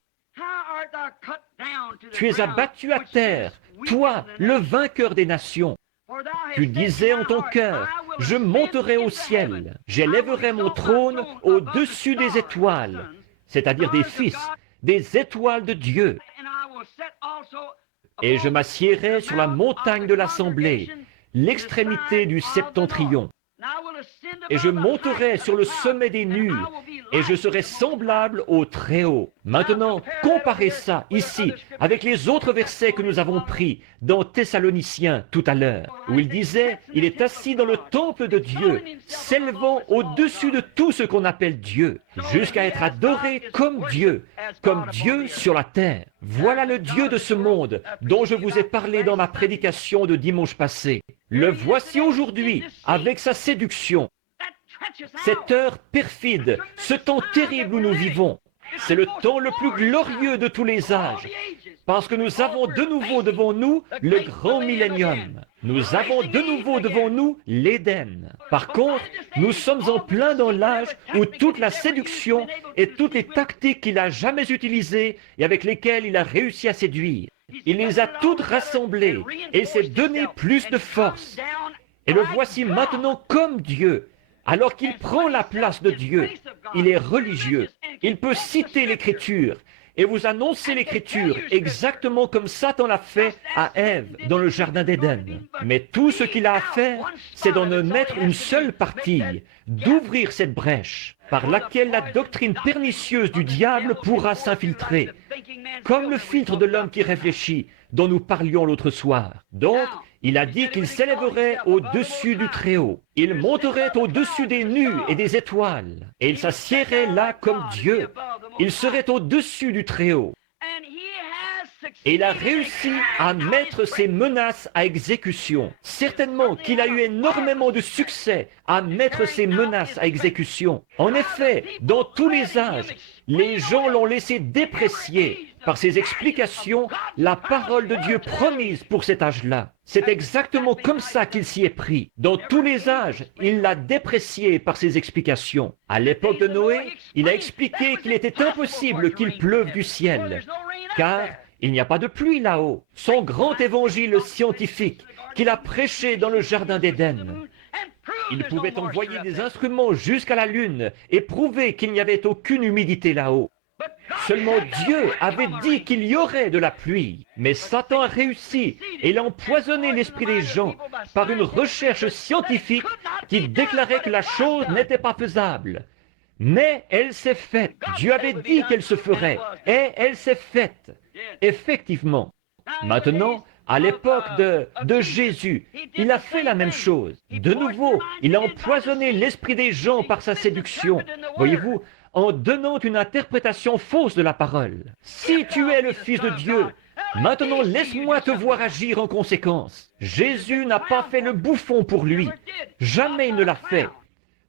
Tu es abattu à terre, toi, le vainqueur des nations. Tu disais en ton cœur, je monterai au ciel, j'élèverai mon trône au-dessus des étoiles, c'est-à-dire des fils, des étoiles de Dieu. Et je m'assiérai sur la montagne de l'assemblée, l'extrémité du septentrion. Et je monterai sur le sommet des murs, et je serai semblable au Très-Haut. Maintenant, comparez ça ici avec les autres versets que nous avons pris dans Thessaloniciens tout à l'heure, où il disait, il est assis dans le temple de Dieu, s'élevant au-dessus de tout ce qu'on appelle Dieu, jusqu'à être adoré comme Dieu sur la terre. Voilà le Dieu de ce monde dont je vous ai parlé dans ma prédication de dimanche passé. Le voici aujourd'hui avec sa séduction. Cette heure perfide, ce temps terrible où nous vivons, c'est le temps le plus glorieux de tous les âges, parce que nous avons de nouveau devant nous le grand millénium. Nous avons de nouveau devant nous l'Éden. Par contre, nous sommes en plein dans l'âge où toute la séduction et toutes les tactiques qu'il a jamais utilisées et avec lesquelles il a réussi à séduire, il les a toutes rassemblées et s'est donné plus de force. Et le voici maintenant comme Dieu. Alors qu'il prend la place de Dieu, il est religieux. Il peut citer l'Écriture. et vous annoncez l'Écriture exactement comme Satan l'a fait à Ève dans le Jardin d'Éden. Mais tout ce qu'il a à faire, c'est d'en mettre une seule partie, d'ouvrir cette brèche par laquelle la doctrine pernicieuse du diable pourra s'infiltrer, comme le filtre de l'homme qui réfléchit, dont nous parlions l'autre soir. Donc, il a dit qu'il s'élèverait au-dessus du Très-Haut. Il monterait au-dessus des nues et des étoiles, et il s'assiérait là comme Dieu. Il serait au-dessus du Très-Haut. Et il a réussi à mettre ses menaces à exécution. Certainement qu'il a eu énormément de succès à mettre ses menaces à exécution. En effet, dans tous les âges, les gens l'ont laissé déprécier par ses explications la parole de Dieu promise pour cet âge-là. C'est exactement comme ça qu'il s'y est pris. Dans tous les âges, il l'a déprécié par ses explications. À l'époque de Noé, il a expliqué qu'il était impossible qu'il pleuve du ciel, car il n'y a pas de pluie là-haut. Son grand évangile scientifique qu'il a prêché dans le Jardin d'Éden. Il pouvait envoyer des instruments jusqu'à la Lune et prouver qu'il n'y avait aucune humidité là-haut. Seulement Dieu avait dit qu'il y aurait de la pluie. Mais Satan a réussi et il a empoisonné l'esprit des gens par une recherche scientifique qui déclarait que la chose n'était pas faisable. Mais elle s'est faite. Dieu avait dit qu'elle se ferait et elle s'est faite. Effectivement. Maintenant, à l'époque de Jésus, il a fait la même chose. De nouveau, il a empoisonné l'esprit des gens par sa séduction. Voyez-vous, en donnant une interprétation fausse de la parole. Si tu es le Fils de Dieu, maintenant laisse-moi te voir agir en conséquence. Jésus n'a pas fait le bouffon pour lui. Jamais il ne l'a fait.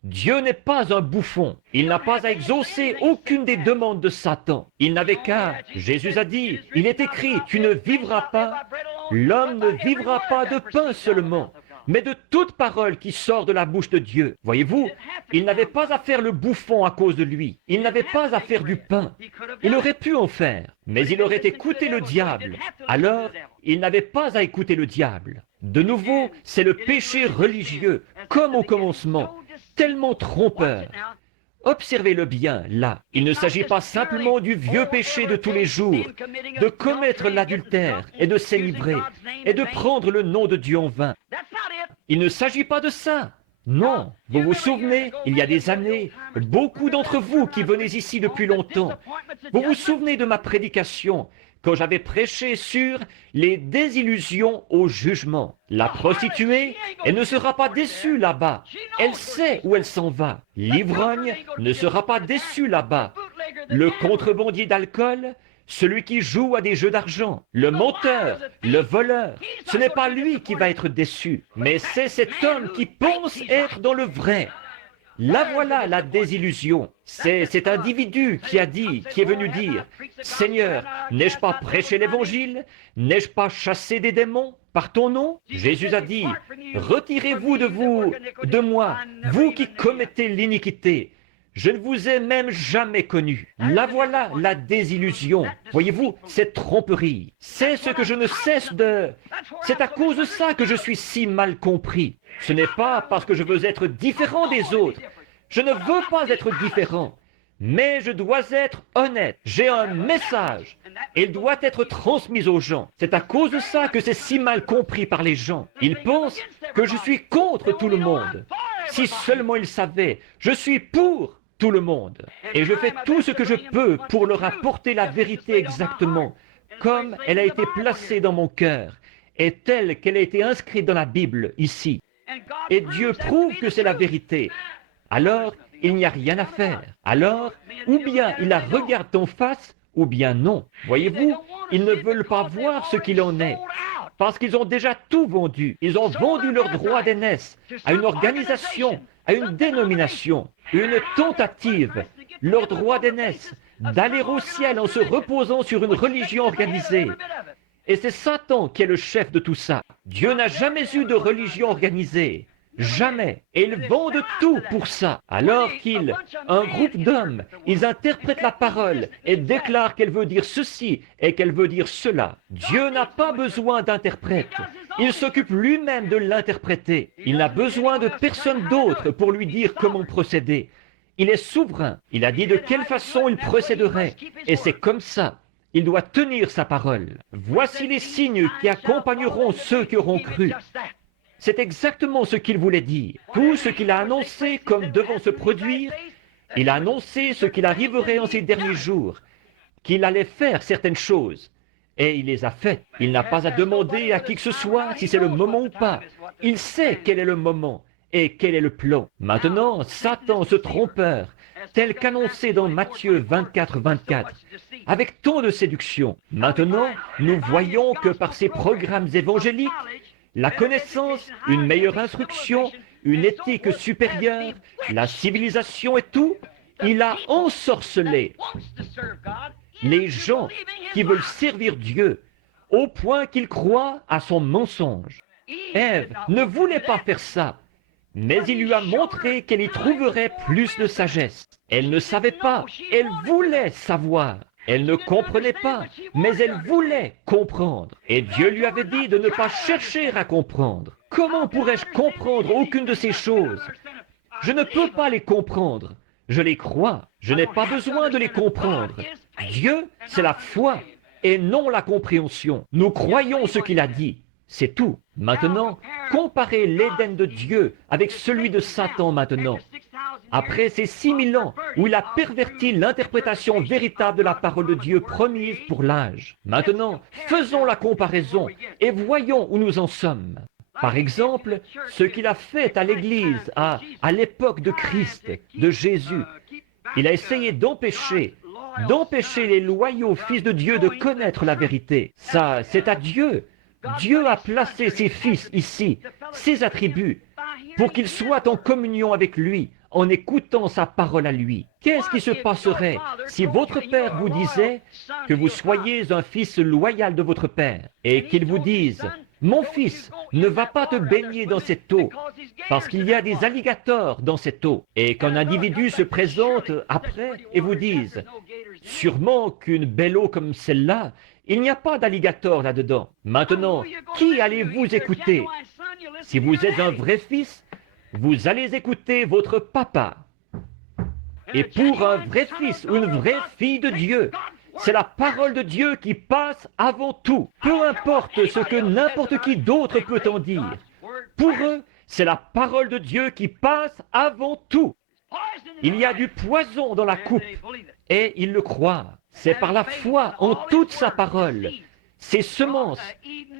Dieu n'est pas un bouffon. Il n'a pas à exaucer aucune des demandes de Satan. Il n'avait qu'à. Jésus a dit, il est écrit, tu ne vivras pas, l'homme ne vivra pas de pain seulement, mais de toute parole qui sort de la bouche de Dieu. Voyez-vous, il n'avait pas à faire le bouffon à cause de lui. Il n'avait pas à faire du pain. Il aurait pu en faire, mais il aurait écouté le diable. Alors, il n'avait pas à écouter le diable. De nouveau, c'est le péché religieux, comme au commencement, tellement trompeur. Observez-le bien, là. Il ne s'agit pas simplement du vieux péché de tous les jours, de commettre l'adultère et de s'élivrer, et de prendre le nom de Dieu en vain. Il ne s'agit pas de ça. Non, vous vous souvenez, il y a des années, beaucoup d'entre vous qui venez ici depuis longtemps, vous vous souvenez de ma prédication quand j'avais prêché sur les désillusions au jugement. La prostituée, elle ne sera pas déçue là-bas. Elle sait où elle s'en va. L'ivrogne ne sera pas déçu là-bas. Le contrebandier d'alcool, celui qui joue à des jeux d'argent, le menteur, le voleur, ce n'est pas lui qui va être déçu, mais c'est cet homme qui pense être dans le vrai. Là voilà la désillusion. C'est cet individu qui est venu dire, « Seigneur, n'ai-je pas prêché l'Évangile? N'ai-je pas chassé des démons par ton nom ?» Jésus a dit, « Retirez-vous de moi, vous qui commettez l'iniquité. Je ne vous ai même jamais connu. » Là voilà la désillusion. Voyez-vous, cette tromperie. C'est ce que je ne cesse de... C'est à cause de ça que je suis si mal compris. Ce n'est pas parce que je veux être différent des autres. Je ne veux pas être différent. Mais je dois être honnête. J'ai un message. Il doit être transmis aux gens. C'est à cause de ça que c'est si mal compris par les gens. Ils pensent que je suis contre tout le monde. Si seulement ils savaient, je suis pour tout le monde. Et je fais tout ce que je peux pour leur apporter la vérité exactement, comme elle a été placée dans mon cœur, et telle qu'elle a été inscrite dans la Bible, ici. Et Dieu prouve que c'est la vérité. Alors, il n'y a rien à faire. Alors, ou bien il la regarde en face, ou bien non. Voyez-vous, ils ne veulent pas voir ce qu'il en est, parce qu'ils ont déjà tout vendu. Ils ont vendu leur droit d'aînesse à une organisation, à une dénomination, une tentative, leur droit d'aînesse, d'aller au ciel en se reposant sur une religion organisée. Et c'est Satan qui est le chef de tout ça. Dieu n'a jamais eu de religion organisée. Jamais. Et ils vendent tout pour ça. Alors un groupe d'hommes, ils interprètent la parole et déclarent qu'elle veut dire ceci et qu'elle veut dire cela. Dieu n'a pas besoin d'interprète. Il s'occupe lui-même de l'interpréter. Il n'a besoin de personne d'autre pour lui dire comment procéder. Il est souverain. Il a dit de quelle façon il procéderait. Et c'est comme ça. Il doit tenir sa parole. Voici les signes qui accompagneront ceux qui auront cru. C'est exactement ce qu'il voulait dire. Tout ce qu'il a annoncé comme devant se produire, il a annoncé ce qu'il arriverait en ces derniers jours, qu'il allait faire certaines choses. Et il les a faites. Il n'a pas à demander à qui que ce soit si c'est le moment ou pas. Il sait quel est le moment et quel est le plan. Maintenant, Satan, ce trompeur, tel qu'annoncé dans Matthieu 24, 24, avec tant de séduction. Maintenant, nous voyons que par ces programmes évangéliques, la connaissance, une meilleure instruction, une éthique supérieure, la civilisation et tout, il a ensorcelé les gens qui veulent servir Dieu au point qu'ils croient à son mensonge. Ève ne voulait pas faire ça, mais il lui a montré qu'elle y trouverait plus de sagesse. Elle ne savait pas, elle voulait savoir. Elle ne comprenait pas, mais elle voulait comprendre. Et Dieu lui avait dit de ne pas chercher à comprendre. Comment pourrais-je comprendre aucune de ces choses? Je ne peux pas les comprendre. Je les crois. Je n'ai pas besoin de les comprendre. Dieu, c'est la foi et non la compréhension. Nous croyons ce qu'il a dit. C'est tout. Maintenant, comparez l'Éden de Dieu avec celui de Satan maintenant. Après ces 6000 ans où il a perverti l'interprétation véritable de la parole de Dieu promise pour l'âge. Maintenant, faisons la comparaison et voyons où nous en sommes. Par exemple, ce qu'il a fait à l'Église à l'époque de Christ, de Jésus. Il a essayé d'empêcher les loyaux fils de Dieu de connaître la vérité. Ça, c'est à Dieu. Dieu a placé ses fils ici, ses attributs, pour qu'ils soient en communion avec lui, en écoutant sa parole à lui. Qu'est-ce qui se passerait si votre père vous disait que vous soyez un fils loyal de votre père et qu'il vous dise « Mon fils, ne va pas te baigner dans cette eau parce qu'il y a des alligators dans cette eau. » Et qu'un individu se présente après et vous dise « Sûrement qu'une belle eau comme celle-là, il n'y a pas d'alligator là-dedans. » Maintenant, qui allez-vous écouter? Si vous êtes un vrai fils, vous allez écouter votre papa. Et pour un vrai fils ou une vraie fille de Dieu, c'est la parole de Dieu qui passe avant tout. Peu importe ce que n'importe qui d'autre peut en dire. Pour eux, c'est la parole de Dieu qui passe avant tout. Il y a du poison dans la coupe et ils le croient. C'est par la foi en toute sa parole, ces semences,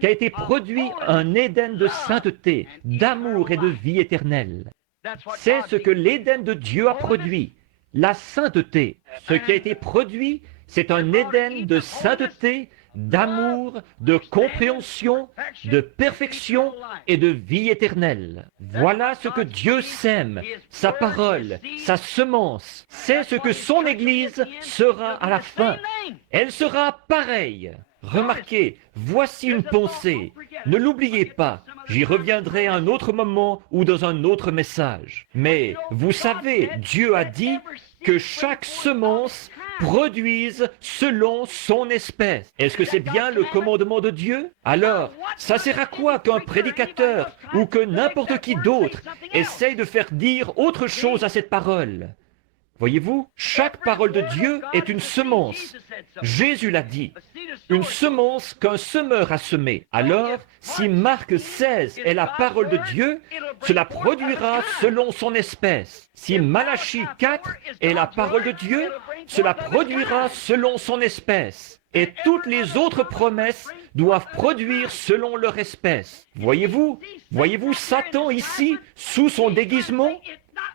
qu'a été produit un Éden de sainteté, d'amour et de vie éternelle. C'est ce que l'Éden de Dieu a produit, la sainteté. Ce qui a été produit, c'est un Éden de sainteté, d'amour, de compréhension, de perfection et de vie éternelle. Voilà ce que Dieu sème, sa parole, sa semence. C'est ce que son Église sera à la fin. Elle sera pareille. Remarquez, voici une pensée. Ne l'oubliez pas. J'y reviendrai à un autre moment ou dans un autre message. Mais vous savez, Dieu a dit que chaque semence produise selon son espèce. Est-ce que c'est bien le commandement de Dieu? Alors, ça sert à quoi qu'un prédicateur ou que n'importe qui d'autre essaye de faire dire autre chose à cette parole? Voyez-vous, chaque parole de Dieu est une semence. Jésus l'a dit, une semence qu'un semeur a semée. Alors, si Marc 16 est la parole de Dieu, cela produira selon son espèce. Si Malachie 4 est la parole de Dieu, cela produira selon son espèce. Et toutes les autres promesses doivent produire selon leur espèce. Voyez-vous Satan ici, sous son déguisement?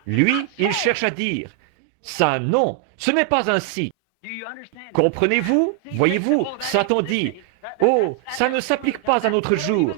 Lui, il cherche à dire, ça non, ce n'est pas ainsi. Comprenez-vous? Voyez-vous, Satan dit, oh, ça ne s'applique pas à notre jour.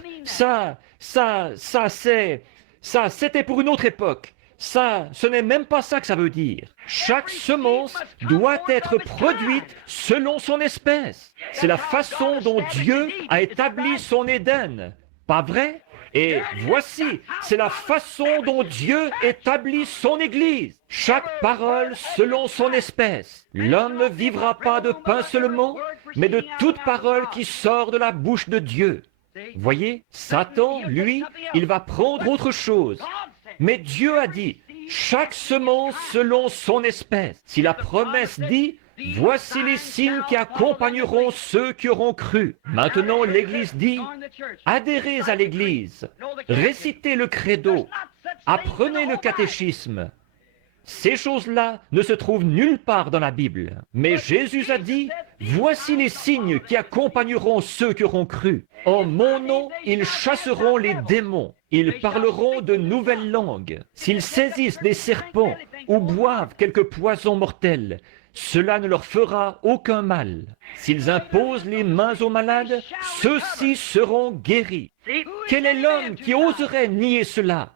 C'était pour une autre époque. Ça, ce n'est même pas ça que ça veut dire. Chaque semence doit être produite selon son espèce. C'est la façon dont Dieu a établi son Éden. Pas vrai? Et voici, c'est la façon dont Dieu établit son Église. Chaque parole selon son espèce. L'homme ne vivra pas de pain seulement, mais de toute parole qui sort de la bouche de Dieu. Voyez, Satan, lui, il va prendre autre chose. Mais Dieu a dit, Chaque semence selon son espèce. Si la promesse dit, voici les signes qui accompagneront ceux qui auront cru. Maintenant, l'Église dit, adhérez à l'Église, récitez le credo, apprenez le catéchisme. Ces choses-là ne se trouvent nulle part dans la Bible. Mais Jésus a dit, voici les signes qui accompagneront ceux qui auront cru. En mon nom, ils chasseront les démons. Ils parleront de nouvelles langues. S'ils saisissent des serpents ou boivent quelques poisons mortels, cela ne leur fera aucun mal. S'ils imposent les mains aux malades, ceux-ci seront guéris. Quel est l'homme qui oserait nier cela?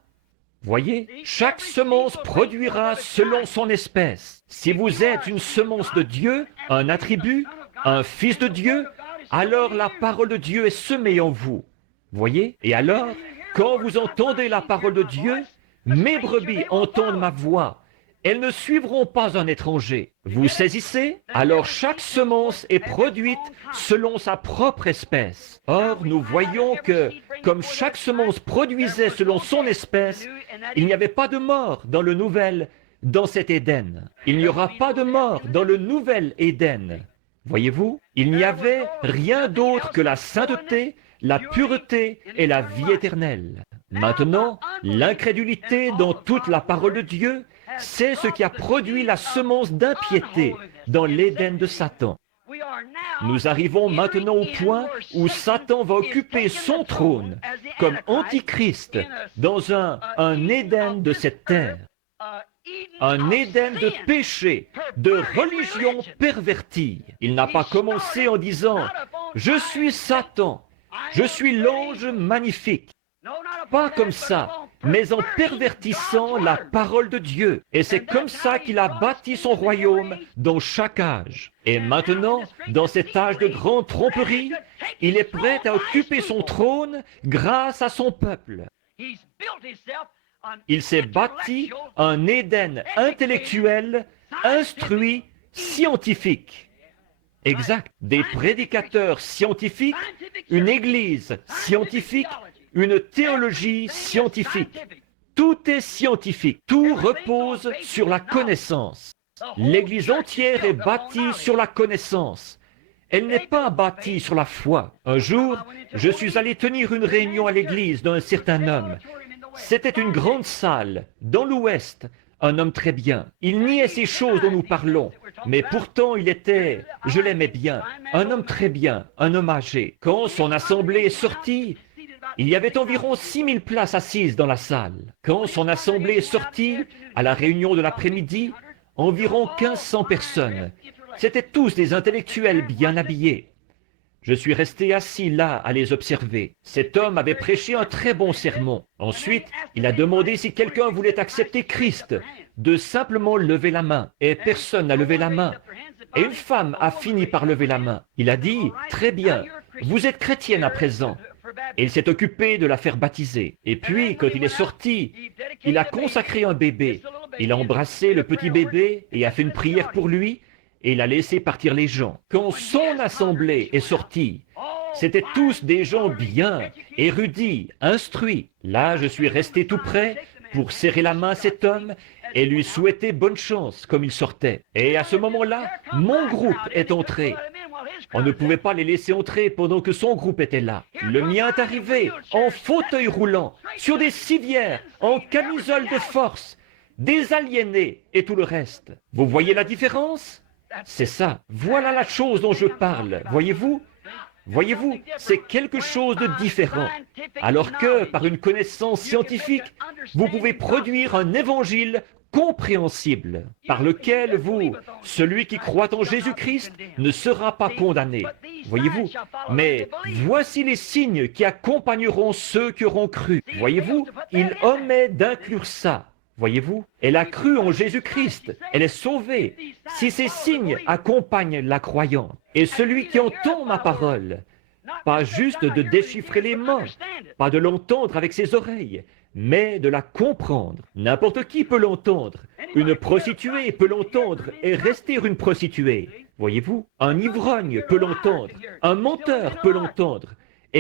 Voyez, chaque semence produira selon son espèce. Si vous êtes une semence de Dieu, un attribut, un fils de Dieu, alors la parole de Dieu est semée en vous. Voyez? Et alors, quand vous entendez la parole de Dieu, mes brebis entendent ma voix. Elles ne suivront pas un étranger. Vous saisissez? Alors chaque semence est produite selon sa propre espèce. Or, nous voyons que, comme chaque semence produisait selon son espèce, il n'y avait pas de mort dans cet Éden. Il n'y aura pas de mort dans le nouvel Éden. Voyez-vous? Il n'y avait rien d'autre que la sainteté, la pureté et la vie éternelle. Maintenant, l'incrédulité dans toute la parole de Dieu, c'est ce qui a produit la semence d'impiété dans l'Éden de Satan. Nous arrivons maintenant au point où Satan va occuper son trône comme antichrist dans un Éden de cette terre. Un Éden de péché, de religion pervertie. Il n'a pas commencé en disant « Je suis Satan, je suis l'ange magnifique ». Pas comme ça, mais en pervertissant la parole de Dieu. Et c'est comme ça qu'il a bâti son royaume dans chaque âge. Et maintenant, dans cet âge de grande tromperie, il est prêt à occuper son trône grâce à son peuple. Il s'est bâti un Éden intellectuel, instruit, scientifique. Exact. Des prédicateurs scientifiques, une église scientifique, une théologie scientifique. Tout est scientifique. Tout repose sur la connaissance. L'Église entière est bâtie sur la connaissance. Elle n'est pas bâtie sur la foi. Un jour, je suis allé tenir une réunion à l'église d'un certain homme. C'était une grande salle, dans l'Ouest, un homme très bien. Il niait ces choses dont nous parlons, mais pourtant je l'aimais bien, un homme très bien, un homme âgé. Quand son assemblée est sortie, il y avait environ 6000 places assises dans la salle. Quand son assemblée est sortie, à la réunion de l'après-midi, environ 1500 personnes. C'étaient tous des intellectuels bien habillés. Je suis resté assis là à les observer. Cet homme avait prêché un très bon sermon. Ensuite, il a demandé si quelqu'un voulait accepter Christ, de simplement lever la main. Et personne n'a levé la main. Et une femme a fini par lever la main. Il a dit, « Très bien, vous êtes chrétienne à présent. » Et il s'est occupé de la faire baptiser. Et puis, quand il est sorti, il a consacré un bébé. Il a embrassé le petit bébé et a fait une prière pour lui. Et il a laissé partir les gens. Quand son assemblée est sortie, c'étaient tous des gens bien, érudits, instruits. Là, je suis resté tout près pour serrer la main à cet homme et lui souhaiter bonne chance comme il sortait. Et à ce moment-là, mon groupe est entré. On ne pouvait pas les laisser entrer pendant que son groupe était là. Le mien est arrivé en fauteuil roulant, sur des civières, en camisole de force, des aliénés et tout le reste. Vous voyez la différence ? C'est ça. Voilà la chose dont je parle. Voyez-vous? Voyez-vous, c'est quelque chose de différent. Alors que, par une connaissance scientifique, vous pouvez produire un évangile compréhensible, par lequel celui qui croit en Jésus-Christ, ne sera pas condamné. Voyez-vous? Mais voici les signes qui accompagneront ceux qui auront cru. Voyez-vous? Il omet d'inclure ça. Voyez-vous? Elle a cru en Jésus-Christ. Elle est sauvée. Si ces signes accompagnent la croyante, et celui qui entend ma parole, pas juste de déchiffrer les mots, pas de l'entendre avec ses oreilles, mais de la comprendre. N'importe qui peut l'entendre. Une prostituée peut l'entendre et rester une prostituée. Voyez-vous? Un ivrogne peut l'entendre. Un menteur peut l'entendre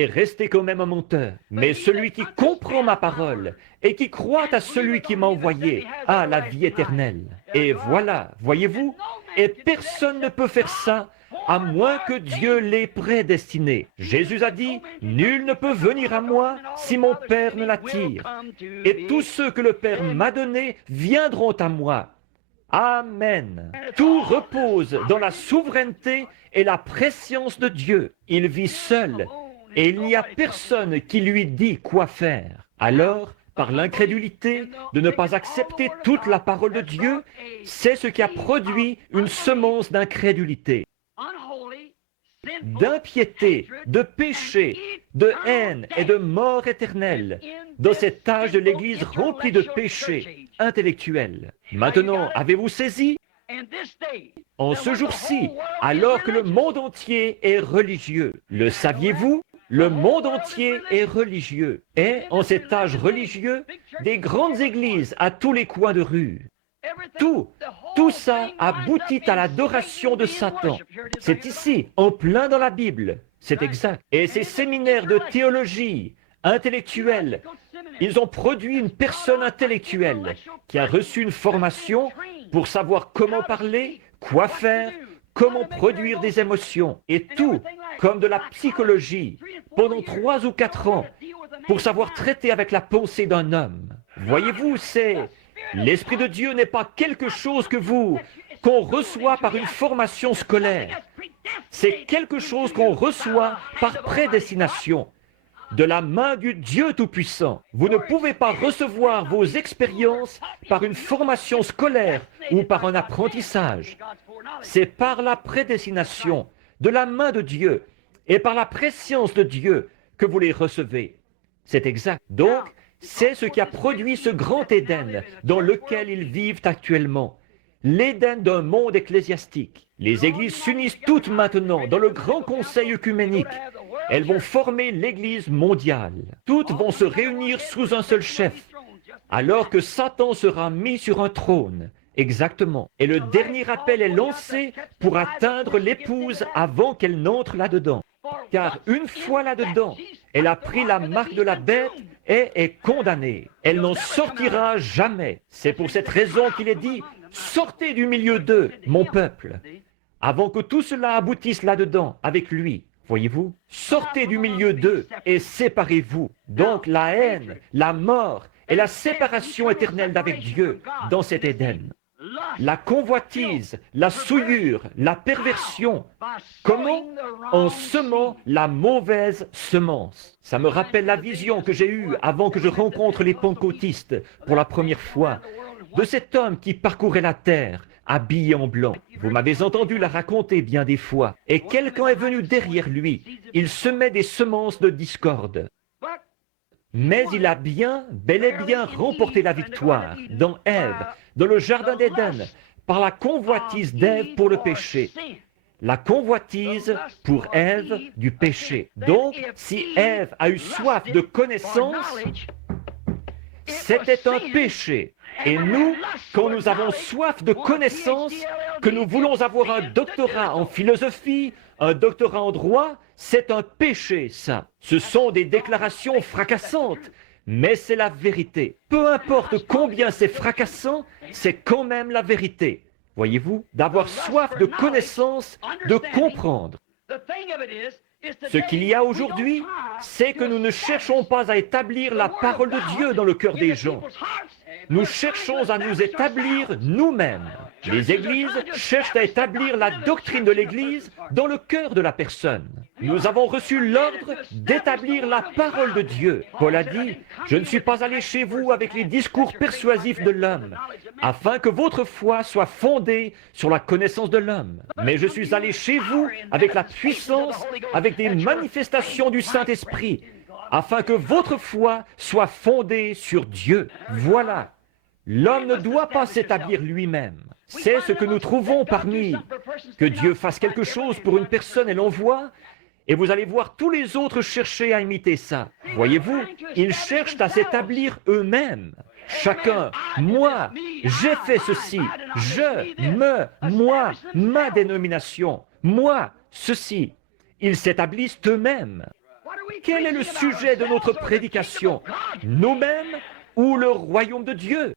est resté quand même un menteur. Mais celui qui comprend ma parole et qui croit à celui qui m'a envoyé a la vie éternelle. Et voilà, voyez-vous, et personne ne peut faire ça à moins que Dieu l'ait prédestiné. Jésus a dit, « Nul ne peut venir à moi si mon Père ne l'attire. Et tous ceux que le Père m'a donnés viendront à moi. » Amen. Tout repose dans la souveraineté et la prescience de Dieu. Il vit seul et il n'y a personne qui lui dit quoi faire. Alors, par l'incrédulité de ne pas accepter toute la parole de Dieu, c'est ce qui a produit une semence d'incrédulité, d'impiété, de péché, de haine et de mort éternelle dans cet âge de l'Église rempli de péché intellectuel. Maintenant, avez-vous saisi? En ce jour-ci, alors que le monde entier est religieux, le saviez-vous? Le monde entier est religieux. Et en cet âge religieux, des grandes églises à tous les coins de rue. Tout ça aboutit à l'adoration de Satan. C'est ici, en plein dans la Bible. C'est exact. Et ces séminaires de théologie intellectuelle, ils ont produit une personne intellectuelle qui a reçu une formation pour savoir comment parler, quoi faire, comment produire des émotions, et tout, comme de la psychologie, pendant 3 ou 4 ans, pour savoir traiter avec la pensée d'un homme. Voyez-vous, l'Esprit de Dieu n'est pas quelque chose qu'on reçoit par une formation scolaire. C'est quelque chose qu'on reçoit par prédestination, de la main du Dieu Tout-Puissant. Vous ne pouvez pas recevoir vos expériences par une formation scolaire ou par un apprentissage. C'est par la prédestination, de la main de Dieu et par la prescience de Dieu que vous les recevez. C'est exact. Donc, c'est ce qui a produit ce grand Éden dans lequel ils vivent actuellement. L'Éden d'un monde ecclésiastique. Les églises s'unissent toutes maintenant dans le grand conseil œcuménique. Elles vont former l'Église mondiale. Toutes vont se réunir sous un seul chef, alors que Satan sera mis sur un trône. Exactement. Et le dernier appel est lancé pour atteindre l'épouse avant qu'elle n'entre là-dedans. Car une fois là-dedans, elle a pris la marque de la bête et est condamnée. Elle n'en sortira jamais. C'est pour cette raison qu'il est dit, « Sortez du milieu d'eux, mon peuple », avant que tout cela aboutisse là-dedans, avec lui. Voyez-vous? Sortez du milieu d'eux et séparez-vous. Donc la haine, la mort et la séparation éternelle d'avec Dieu dans cet Éden. La convoitise, la souillure, la perversion. Comment? En semant la mauvaise semence. Ça me rappelle la vision que j'ai eue avant que je rencontre les pentecôtistes pour la première fois, de cet homme qui parcourait la terre, habillé en blanc. Vous m'avez entendu la raconter bien des fois. Et quelqu'un est venu derrière lui. Il semait des semences de discorde. Mais il a bel et bien remporté la victoire dans Ève, dans le jardin d'Éden, par la convoitise d'Ève pour le péché. La convoitise pour Ève du péché. Donc, si Ève a eu soif de connaissance, c'était un péché. Et nous, quand nous avons soif de connaissance, que nous voulons avoir un doctorat en philosophie, un doctorat en droit, c'est un péché, ça. Ce sont des déclarations fracassantes, mais c'est la vérité. Peu importe combien c'est fracassant, c'est quand même la vérité. Voyez-vous, d'avoir soif de connaissance, de comprendre. Ce qu'il y a aujourd'hui, c'est que nous ne cherchons pas à établir la parole de Dieu dans le cœur des gens. Nous cherchons à nous établir nous-mêmes. Les églises cherchent à établir la doctrine de l'Église dans le cœur de la personne. Nous avons reçu l'ordre d'établir la parole de Dieu. Paul a dit, « Je ne suis pas allé chez vous avec les discours persuasifs de l'homme, afin que votre foi soit fondée sur la connaissance de l'homme. Mais je suis allé chez vous avec la puissance, avec des manifestations du Saint-Esprit, afin que votre foi soit fondée sur Dieu. » Voilà. L'homme ne doit pas s'établir lui-même. C'est ce que nous trouvons parmi que Dieu fasse quelque chose pour une personne et l'envoie, et vous allez voir tous les autres chercher à imiter ça. Voyez-vous, ils cherchent à s'établir eux-mêmes. Chacun, moi, j'ai fait ceci, moi, ma dénomination, moi, ceci. Ils s'établissent eux-mêmes. Quel est le sujet de notre prédication? Nous-mêmes ou le royaume de Dieu?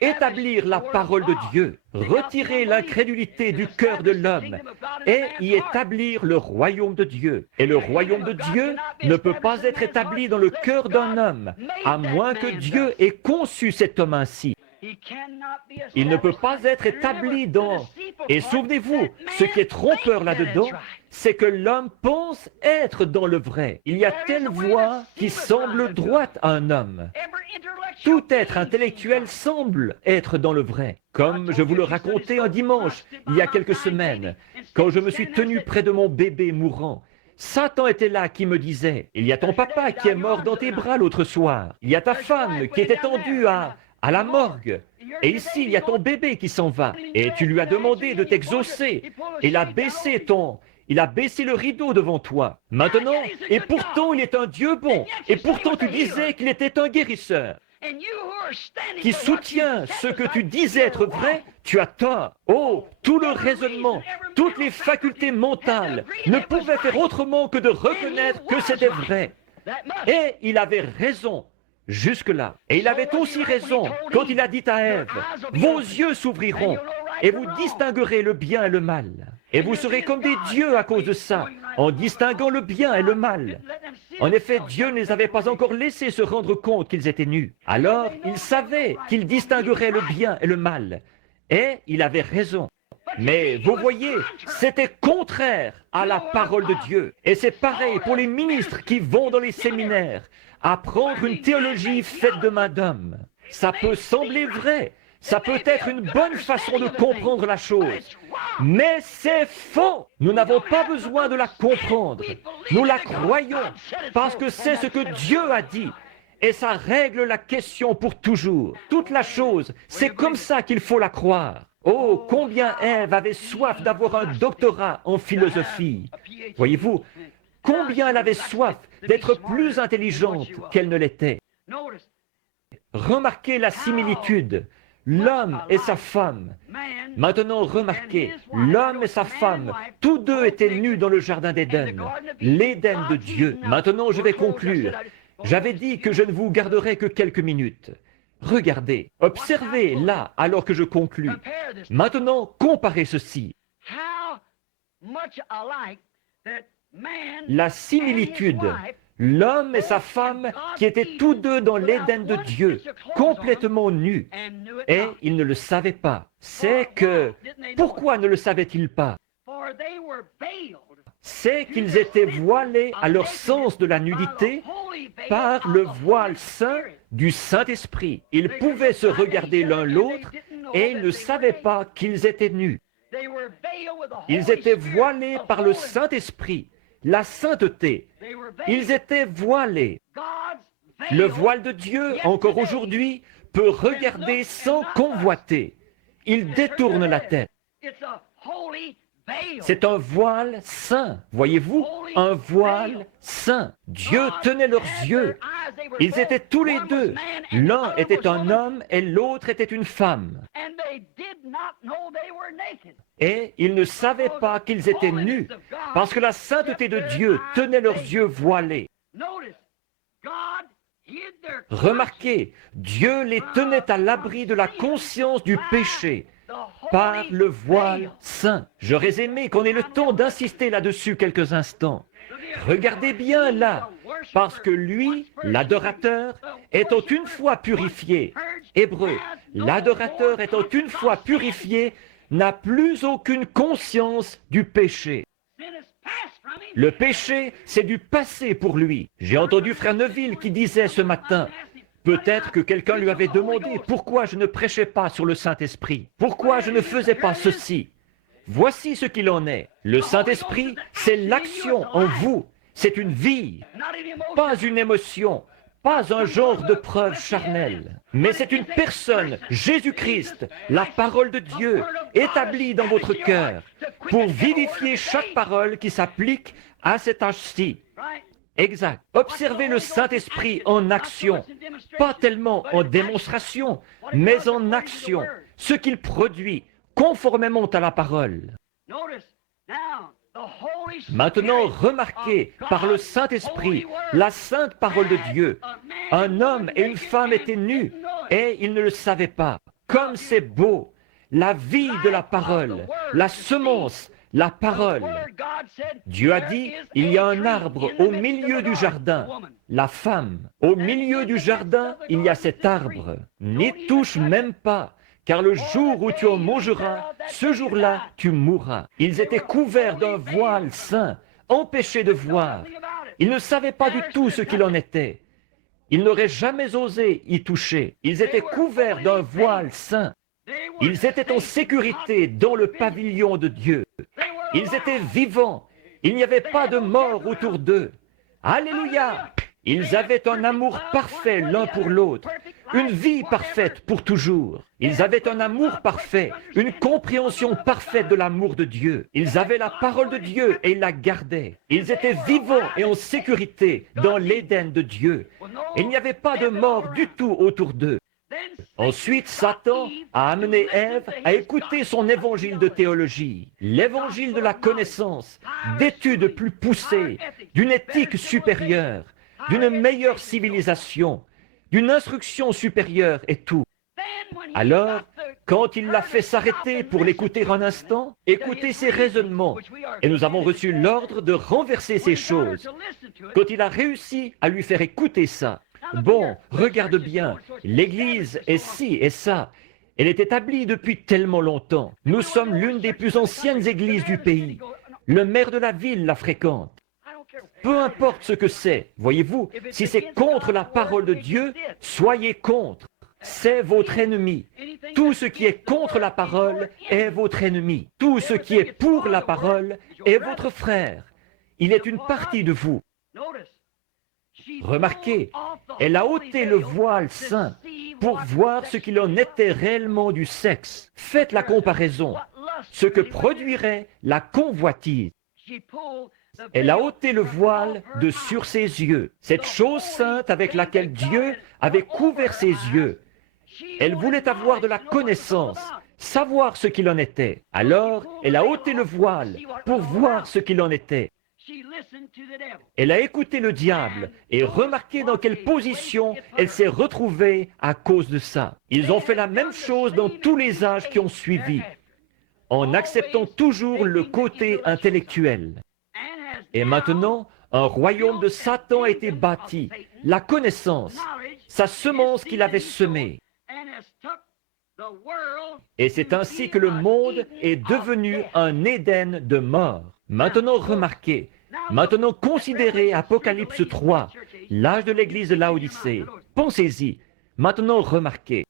Établir la parole de Dieu, retirer l'incrédulité du cœur de l'homme et y établir le royaume de Dieu. Et le royaume de Dieu ne peut pas être établi dans le cœur d'un homme, à moins que Dieu ait conçu cet homme ainsi. Il ne peut pas être établi dans... Et souvenez-vous, ce qui est trompeur là-dedans, c'est que l'homme pense être dans le vrai. Il y a telle voie qui semble droite à un homme. Tout être intellectuel semble être dans le vrai. Comme je vous le racontais un dimanche, il y a quelques semaines, quand je me suis tenu près de mon bébé mourant, Satan était là qui me disait, « Il y a ton papa qui est mort dans tes bras l'autre soir. Il y a ta femme qui est étendue à la morgue. Et ici, il y a ton bébé qui s'en va. Et tu lui as demandé de t'exaucer. Et il a baissé le rideau devant toi. Maintenant, et pourtant, il est un Dieu bon. Et pourtant, tu disais qu'il était un guérisseur. Qui soutient ce que tu disais être vrai, tu as tort. Oh, tout le raisonnement, toutes les facultés mentales ne pouvaient faire autrement que de reconnaître que c'était vrai. Et il avait raison. Jusque-là. Et il avait aussi raison quand il a dit à Ève, « Vos yeux s'ouvriront et vous distinguerez le bien et le mal. Et vous serez comme des dieux à cause de ça, en distinguant le bien et le mal. » En effet, Dieu ne les avait pas encore laissés se rendre compte qu'ils étaient nus. Alors, il savait qu'ils distingueraient le bien et le mal. Et il avait raison. Mais vous voyez, c'était contraire à la parole de Dieu. Et c'est pareil pour les ministres qui vont dans les séminaires apprendre une théologie faite de main d'homme. Ça peut sembler vrai, ça peut être une bonne façon de comprendre la chose, mais c'est faux. Nous n'avons pas besoin de la comprendre. Nous la croyons parce que c'est ce que Dieu a dit. Et ça règle la question pour toujours. Toute la chose, c'est comme ça qu'il faut la croire. Oh, combien Ève avait soif d'avoir un doctorat en philosophie. Voyez-vous, combien elle avait soif d'être plus intelligente qu'elle ne l'était. Remarquez la similitude, l'homme et sa femme. Maintenant, remarquez, l'homme et sa femme, tous deux étaient nus dans le jardin d'Éden, l'Éden de Dieu. Maintenant, je vais conclure. J'avais dit que je ne vous garderais que quelques minutes. Regardez, observez là alors que je conclus. Maintenant, comparez ceci. La similitude, l'homme et sa femme qui étaient tous deux dans l'Éden de Dieu, complètement nus, et ils ne le savaient pas. C'est que, pourquoi ne le savaient-ils pas? C'est qu'ils étaient voilés à leur sens de la nudité par le voile saint du Saint-Esprit. Ils pouvaient se regarder l'un l'autre et ils ne savaient pas qu'ils étaient nus. Ils étaient voilés par le Saint-Esprit, la sainteté. Ils étaient voilés. Le voile de Dieu, encore aujourd'hui, peut regarder sans convoiter. Il détourne la tête. C'est un voile saint, voyez-vous, un voile saint. Dieu tenait leurs yeux. Ils étaient tous les deux. L'un était un homme et l'autre était une femme. Et ils ne savaient pas qu'ils étaient nus, parce que la sainteté de Dieu tenait leurs yeux voilés. Remarquez, Dieu les tenait à l'abri de la conscience du péché par le voile saint. J'aurais aimé qu'on ait le temps d'insister là-dessus quelques instants. Regardez bien là, parce que lui, l'adorateur, étant une fois purifié, hébreu, l'adorateur étant une fois purifié, n'a plus aucune conscience du péché. Le péché, c'est du passé pour lui. J'ai entendu Frère Neville qui disait ce matin, peut-être que quelqu'un lui avait demandé pourquoi je ne prêchais pas sur le Saint-Esprit, pourquoi je ne faisais pas ceci. Voici ce qu'il en est. Le Saint-Esprit, c'est l'action en vous. C'est une vie, pas une émotion, pas un genre de preuve charnelle. Mais c'est une personne, Jésus-Christ, la parole de Dieu, établie dans votre cœur, pour vivifier chaque parole qui s'applique à cet âge-ci. Exact. Observez le Saint-Esprit en action, pas tellement en démonstration, mais en action, ce qu'il produit conformément à la parole. Maintenant, remarquez, par le Saint-Esprit, la sainte parole de Dieu, un homme et une femme étaient nus et ils ne le savaient pas. Comme c'est beau, la vie de la parole, la semence, la parole. Dieu a dit, il y a un arbre au milieu du jardin, la femme. Au milieu du jardin, il y a cet arbre. N'y touche même pas, car le jour où tu en mangeras, ce jour-là, tu mourras. Ils étaient couverts d'un voile saint, empêchés de voir. Ils ne savaient pas du tout ce qu'il en était. Ils n'auraient jamais osé y toucher. Ils étaient couverts d'un voile saint. Ils étaient en sécurité dans le pavillon de Dieu. Ils étaient vivants. Il n'y avait pas de mort autour d'eux. Alléluia! Ils avaient un amour parfait l'un pour l'autre, une vie parfaite pour toujours. Ils avaient un amour parfait, une compréhension parfaite de l'amour de Dieu. Ils avaient la parole de Dieu et ils la gardaient. Ils étaient vivants et en sécurité dans l'Éden de Dieu. Il n'y avait pas de mort du tout autour d'eux. Ensuite, Satan a amené Ève à écouter son évangile de théologie, l'évangile de la connaissance, d'études plus poussées, d'une éthique supérieure, d'une meilleure civilisation, d'une instruction supérieure et tout. Alors, quand il l'a fait s'arrêter pour l'écouter un instant, écouter ses raisonnements, et nous avons reçu l'ordre de renverser ces choses, quand il a réussi à lui faire écouter ça, bon, regarde bien, l'Église est ci et ça. Elle est établie depuis tellement longtemps. Nous sommes l'une des plus anciennes églises du pays. Le maire de la ville la fréquente. Peu importe ce que c'est, voyez-vous, si c'est contre la parole de Dieu, soyez contre. C'est votre ennemi. Tout ce qui est contre la parole est votre ennemi. Tout ce qui est pour la parole est votre frère. Il est une partie de vous. Remarquez, elle a ôté le voile saint pour voir ce qu'il en était réellement du sexe. Faites la comparaison, ce que produirait la convoitise. Elle a ôté le voile de sur ses yeux, cette chose sainte avec laquelle Dieu avait couvert ses yeux. Elle voulait avoir de la connaissance, savoir ce qu'il en était. Alors, elle a ôté le voile pour voir ce qu'il en était. Elle a écouté le diable et remarqué dans quelle position elle s'est retrouvée à cause de ça. Ils ont fait la même chose dans tous les âges qui ont suivi, en acceptant toujours le côté intellectuel. Et maintenant, un royaume de Satan a été bâti, la connaissance, sa semence qu'il avait semée. Et c'est ainsi que le monde est devenu un Éden de mort. Maintenant, remarquez, maintenant considérez Apocalypse 3, l'âge de l'église de Laodicée. Pensez-y. Maintenant, remarquez.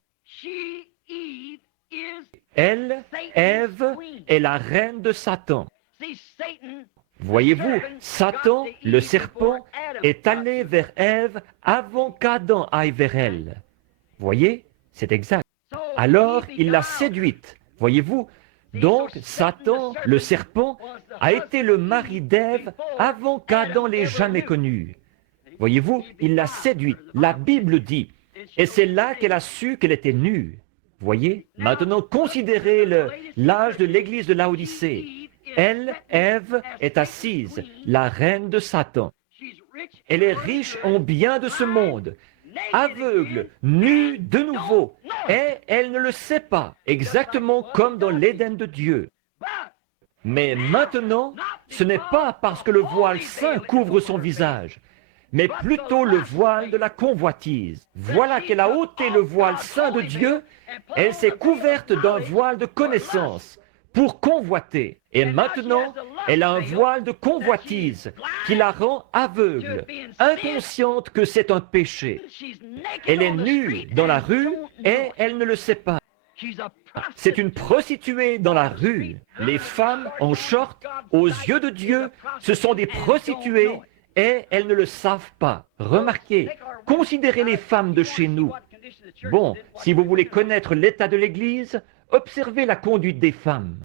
Elle, Ève, est la reine de Satan. Voyez-vous, Satan, le serpent, est allé vers Ève avant qu'Adam aille vers elle. Voyez, c'est exact. Alors, il l'a séduite. Voyez-vous, donc Satan, le serpent, a été le mari d'Ève avant qu'Adam l'ait jamais connue. Voyez-vous, il l'a séduite. La Bible dit, et c'est là qu'elle a su qu'elle était nue. Voyez, maintenant considérez l'âge de l'église de Laodicée. Elle, Ève, est assise, la reine de Satan. Elle est riche en biens de ce monde, aveugle, nue de nouveau, et elle ne le sait pas, exactement comme dans l'Éden de Dieu. Mais maintenant, ce n'est pas parce que le voile saint couvre son visage, mais plutôt le voile de la convoitise. Voilà qu'elle a ôté le voile saint de Dieu, elle s'est couverte d'un voile de connaissance pour convoiter. Et maintenant, elle a un voile de convoitise qui la rend aveugle, inconsciente que c'est un péché. Elle est nue dans la rue et elle ne le sait pas. C'est une prostituée dans la rue. Les femmes en short, aux yeux de Dieu, ce sont des prostituées et elles ne le savent pas. Remarquez, considérez les femmes de chez nous. Bon, si vous voulez connaître l'état de l'Église, observez la conduite des femmes.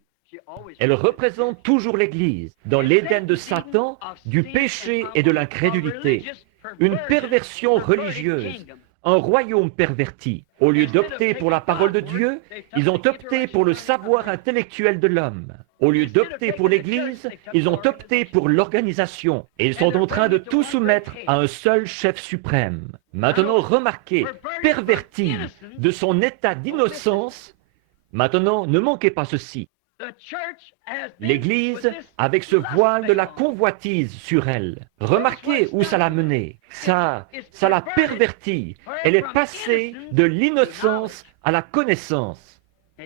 Elles représentent toujours l'Église, dans l'Éden de Satan, du péché et de l'incrédulité, une perversion religieuse, un royaume perverti. Au lieu d'opter pour la parole de Dieu, ils ont opté pour le savoir intellectuel de l'homme. Au lieu d'opter pour l'Église, ils ont opté pour l'organisation. Et ils sont en train de tout soumettre à un seul chef suprême. Maintenant, remarquez, perverti de son état d'innocence. Maintenant, ne manquez pas ceci. L'Église, avec ce voile de la convoitise sur elle, remarquez où ça l'a menée. Ça l'a pervertie. Elle est passée de l'innocence à la connaissance.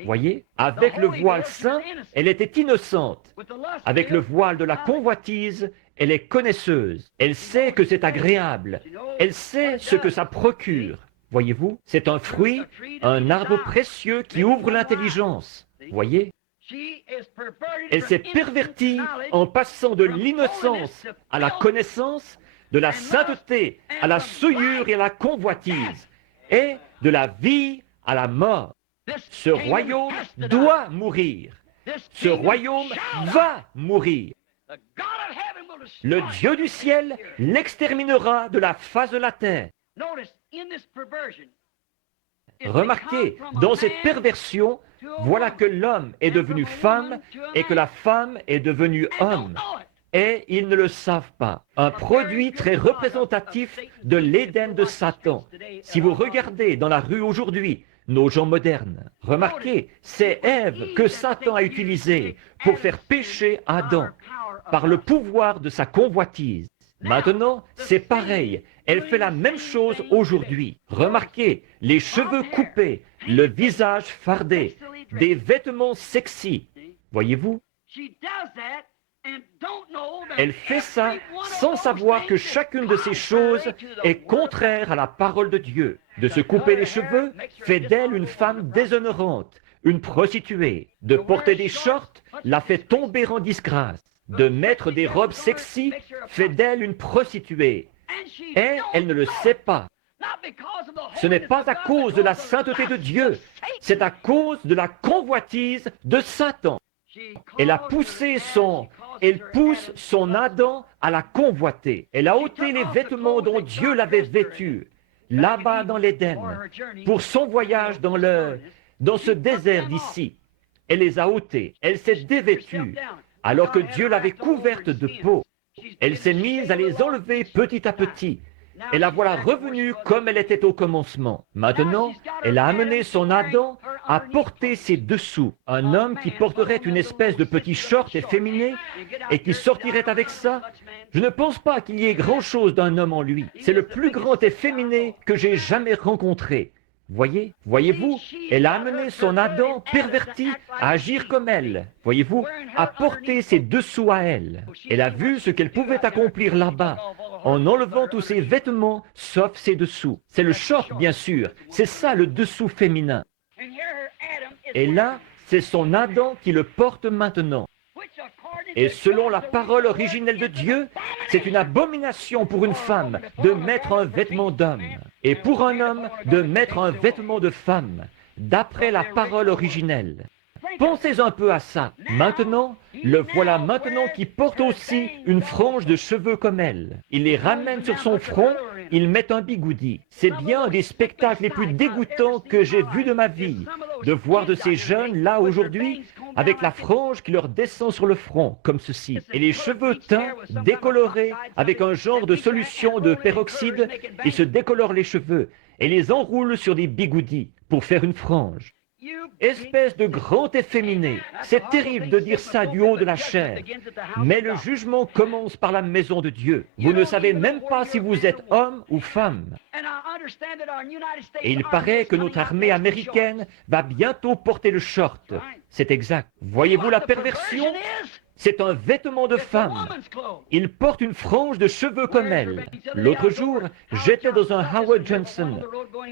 Voyez, avec le voile saint, elle était innocente. Avec le voile de la convoitise, elle est connaisseuse. Elle sait que c'est agréable. Elle sait ce que ça procure. Voyez-vous, c'est un fruit, un arbre précieux qui ouvre l'intelligence. Voyez, elle s'est pervertie en passant de l'innocence à la connaissance, de la sainteté à la souillure et à la convoitise, et de la vie à la mort. Ce royaume doit mourir. Ce royaume va mourir. Le Dieu du ciel l'exterminera de la face de la terre. Remarquez, dans cette perversion, voilà que l'homme est devenu femme et que la femme est devenue homme. Et ils ne le savent pas. Un produit très représentatif de l'Éden de Satan. Si vous regardez dans la rue aujourd'hui, nos gens modernes, remarquez, c'est Ève que Satan a utilisée pour faire pécher Adam par le pouvoir de sa convoitise. Maintenant, c'est pareil. Elle fait la même chose aujourd'hui. Remarquez, les cheveux coupés, le visage fardé, des vêtements sexy. Voyez-vous? Elle fait ça sans savoir que chacune de ces choses est contraire à la parole de Dieu. De se couper les cheveux fait d'elle une femme déshonorante, une prostituée. De porter des shorts la fait tomber en disgrâce. De mettre des robes sexy fait d'elle une prostituée. Et elle ne le sait pas. Ce n'est pas à cause de la sainteté de Dieu, c'est à cause de la convoitise de Satan. Elle pousse son Adam à la convoiter. Elle a ôté les vêtements dont Dieu l'avait vêtu, là-bas dans l'Éden, pour son voyage dans ce désert d'ici. Elle les a ôtés, elle s'est dévêtue, alors que Dieu l'avait couverte de peau. Elle s'est mise à les enlever petit à petit. Et la voilà revenue comme elle était au commencement. Maintenant, elle a amené son Adam à porter ses dessous. Un homme qui porterait une espèce de petit short efféminé et qui sortirait avec ça, je ne pense pas qu'il y ait grand-chose d'un homme en lui. C'est le plus grand efféminé que j'ai jamais rencontré. Voyez-vous, elle a amené son Adam perverti à agir comme elle. Voyez-vous, à porter ses dessous à elle. Elle a vu ce qu'elle pouvait accomplir là-bas, en enlevant tous ses vêtements, sauf ses dessous. C'est le short, bien sûr. C'est ça, le dessous féminin. Et là, c'est son Adam qui le porte maintenant. Et selon la parole originelle de Dieu, c'est une abomination pour une femme de mettre un vêtement d'homme, et pour un homme de mettre un vêtement de femme, d'après la parole originelle. Pensez un peu à ça. Maintenant, le voilà maintenant qui porte aussi une frange de cheveux comme elle. Il les ramène sur son front, il met un bigoudi. C'est bien un des spectacles les plus dégoûtants que j'ai vus de ma vie, de voir de ces jeunes là aujourd'hui, avec la frange qui leur descend sur le front, comme ceci, et les cheveux teints, décolorés, avec un genre de solution de peroxyde, ils se décolorent les cheveux, et les enroulent sur des bigoudis pour faire une frange. Espèce de grand efféminé, c'est terrible de dire ça du haut de la chair, mais le jugement commence par la maison de Dieu. Vous ne savez même pas si vous êtes homme ou femme. Et il paraît que notre armée américaine va bientôt porter le short. C'est exact. Voyez-vous la perversion? C'est un vêtement de femme. Il porte une frange de cheveux comme elle. L'autre jour, j'étais dans un Howard Johnson,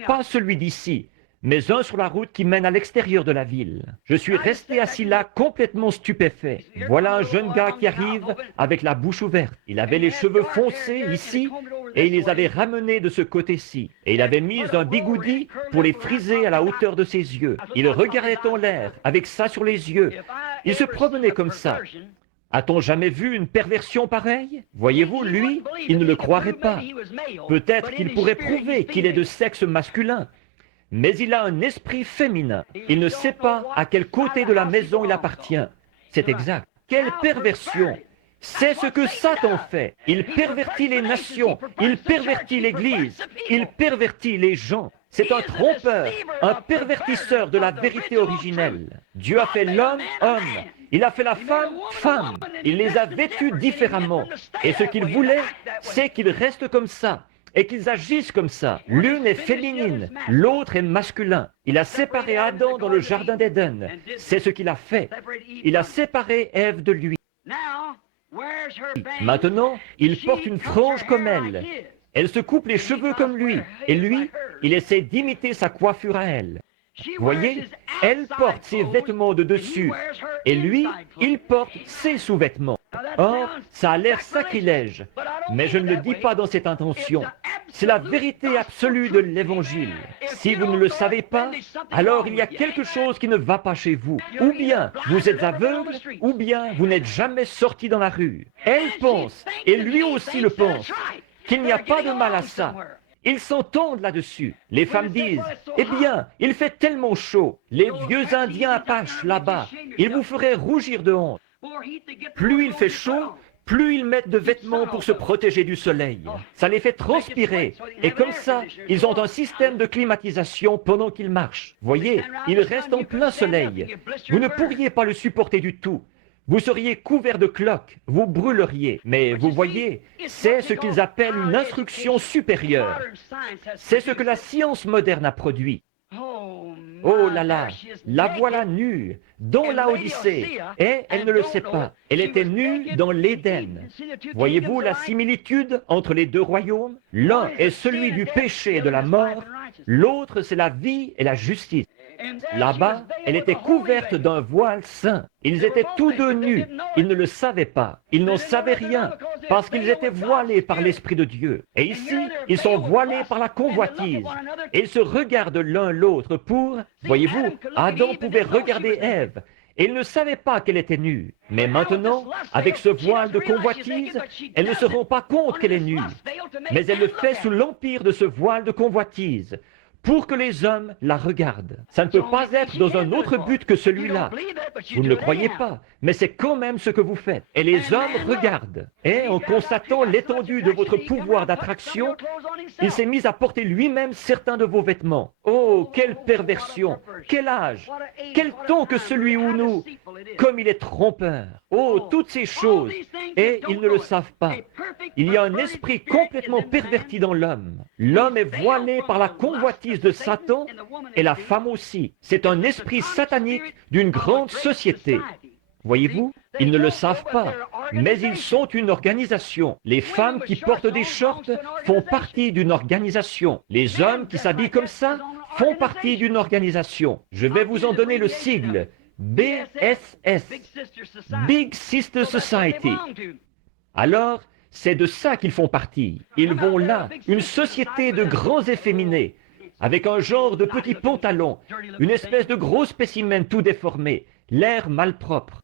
pas celui d'ici, mais un sur la route qui mène à l'extérieur de la ville. Je suis resté assis là complètement stupéfait. Voilà un jeune gars qui arrive avec la bouche ouverte. Il avait les cheveux foncés ici et il les avait ramenés de ce côté-ci. Et il avait mis un bigoudi pour les friser à la hauteur de ses yeux. Il regardait en l'air avec ça sur les yeux. Il se promenait comme ça. A-t-on jamais vu une perversion pareille? Voyez-vous, lui, il ne le croirait pas. Peut-être qu'il pourrait prouver qu'il est de sexe masculin, mais il a un esprit féminin. Il ne sait pas à quel côté de la maison il appartient. C'est exact. Quelle perversion! C'est ce que Satan fait. Il pervertit les nations, il pervertit l'Église, il pervertit les gens. C'est un trompeur, un pervertisseur de la vérité originelle. Dieu a fait l'homme, homme. Il a fait la femme, femme. Il les a vêtus différemment. Et ce qu'il voulait, c'est qu'ils restent comme ça et qu'ils agissent comme ça. L'une est féminine, l'autre est masculin. Il a séparé Adam dans le jardin d'Éden. C'est ce qu'il a fait. Il a séparé Ève de lui. Maintenant, il porte une frange comme elle. Elle se coupe les cheveux comme lui. Et lui, il essaie d'imiter sa coiffure à elle. Voyez, elle porte ses vêtements de dessus. Et lui, il porte ses sous-vêtements. Or, ça a l'air sacrilège. Mais je ne le dis pas dans cette intention. C'est la vérité absolue de l'Évangile. Si vous ne le savez pas, alors il y a quelque chose qui ne va pas chez vous. Ou bien vous êtes aveugle, ou bien vous n'êtes jamais sorti dans la rue. Elle pense, et lui aussi le pense, qu'il n'y a pas de mal à ça. Ils s'entendent là-dessus. Les femmes disent, « Eh bien, il fait tellement chaud. Les vieux Indiens Apaches là-bas, ils vous feraient rougir de honte. » Plus il fait chaud, plus ils mettent de vêtements pour se protéger du soleil. Ça les fait transpirer. Et comme ça, ils ont un système de climatisation pendant qu'ils marchent. Voyez, ils restent en plein soleil. Vous ne pourriez pas le supporter du tout. Vous seriez couvert de cloques, vous brûleriez. Mais vous voyez, c'est ce qu'ils appellent une instruction supérieure. C'est ce que la science moderne a produit. Oh là là, la voilà nue, dans la Odyssée, et elle ne le sait pas. Elle était nue dans l'Éden. Voyez-vous la similitude entre les deux royaumes? L'un est celui du péché et de la mort, l'autre c'est la vie et la justice. Là-bas, elle était couverte d'un voile saint. Ils étaient tous deux nus. Ils ne le savaient pas. Ils n'en savaient rien parce qu'ils étaient voilés par l'Esprit de Dieu. Et ici, ils sont voilés par la convoitise. Et ils se regardent l'un l'autre pour... Voyez-vous, Adam pouvait regarder Ève. Et il ne savait pas qu'elle était nue. Mais maintenant, avec ce voile de convoitise, elle ne se rend pas compte qu'elle est nue. Mais elle le fait sous l'empire de ce voile de convoitise, pour que les hommes la regardent. Ça ne peut pas être dans un autre but que celui-là. Vous ne le croyez pas, mais c'est quand même ce que vous faites. Et les hommes regardent. Et en constatant l'étendue de votre pouvoir d'attraction, il s'est mis à porter lui-même certains de vos vêtements. Oh, quelle perversion! Quel âge! Quel temps que celui où nous... Comme il est trompeur! Oh, toutes ces choses! Et ils ne le savent pas. Il y a un esprit complètement perverti dans l'homme. L'homme est voilé par la convoitise de Satan et la femme aussi. C'est un esprit satanique d'une grande société. Voyez-vous, ils ne le savent pas, mais ils sont une organisation. Les femmes qui portent des shorts font partie d'une organisation. Les hommes qui s'habillent comme ça font partie d'une organisation. Je vais vous en donner le sigle. BSS, Big Sister Society. Alors, c'est de ça qu'ils font partie. Ils vont là, une société de grands efféminés, avec un genre de petits pantalons, une espèce de gros spécimen tout déformé, l'air malpropre.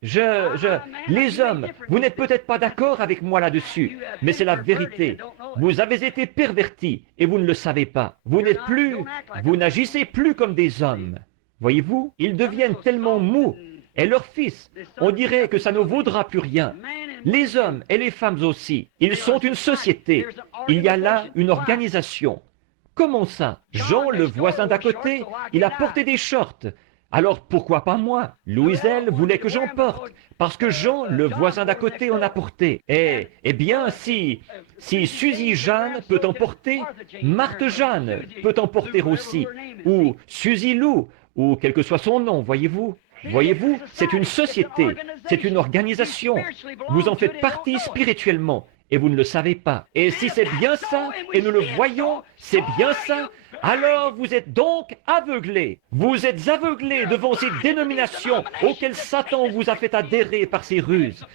Les hommes, vous n'êtes peut-être pas d'accord avec moi là-dessus, mais c'est la vérité. Vous avez été pervertis et vous ne le savez pas. Vous n'agissez plus comme des hommes. Voyez-vous, ils deviennent tellement mous. Et leurs fils, on dirait que ça ne vaudra plus rien. Les hommes et les femmes aussi, ils sont une société. Il y a là une organisation. Comment ça? Jean, le voisin d'à côté, il a porté des shorts. Alors pourquoi pas moi? Louiselle voulait que j'en porte, parce que Jean, le voisin d'à côté, en a porté. Eh bien, si Suzy Jeanne peut en porter, Marthe Jeanne peut en porter aussi, ou Suzy Lou, ou quel que soit son nom, voyez-vous. Voyez-vous, c'est une société, c'est une organisation. Vous en faites partie spirituellement, et vous ne le savez pas. Et si c'est bien ça, et nous le voyons, c'est bien ça, alors vous êtes donc aveuglés. Vous êtes aveuglés devant ces dénominations auxquelles Satan vous a fait adhérer par ses ruses.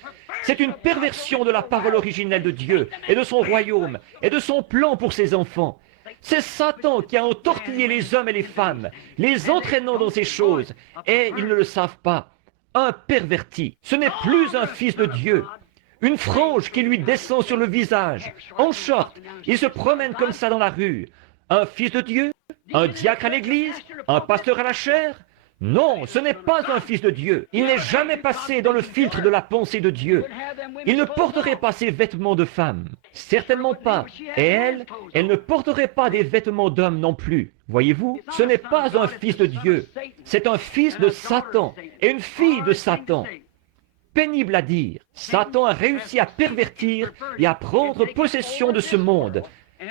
C'est une perversion de la parole originelle de Dieu, et de son royaume, et de son plan pour ses enfants. C'est Satan qui a entortillé les hommes et les femmes, les entraînant dans ces choses, et ils ne le savent pas. un perverti. Ce n'est plus un fils de Dieu. Une frange qui lui descend sur le visage, en short. Il se promène comme ça dans la rue. Un fils de Dieu? Un diacre à l'église? Un pasteur à la chaire? Non, ce n'est pas un fils de Dieu. Il n'est jamais passé dans le filtre de la pensée de Dieu. Il ne porterait pas ses vêtements de femme. Certainement pas. Et elle ne porterait pas des vêtements d'homme non plus. Voyez-vous, ce n'est pas un fils de Dieu. C'est un fils de Satan et une fille de Satan. Pénible à dire. Satan a réussi à pervertir et à prendre possession de ce monde,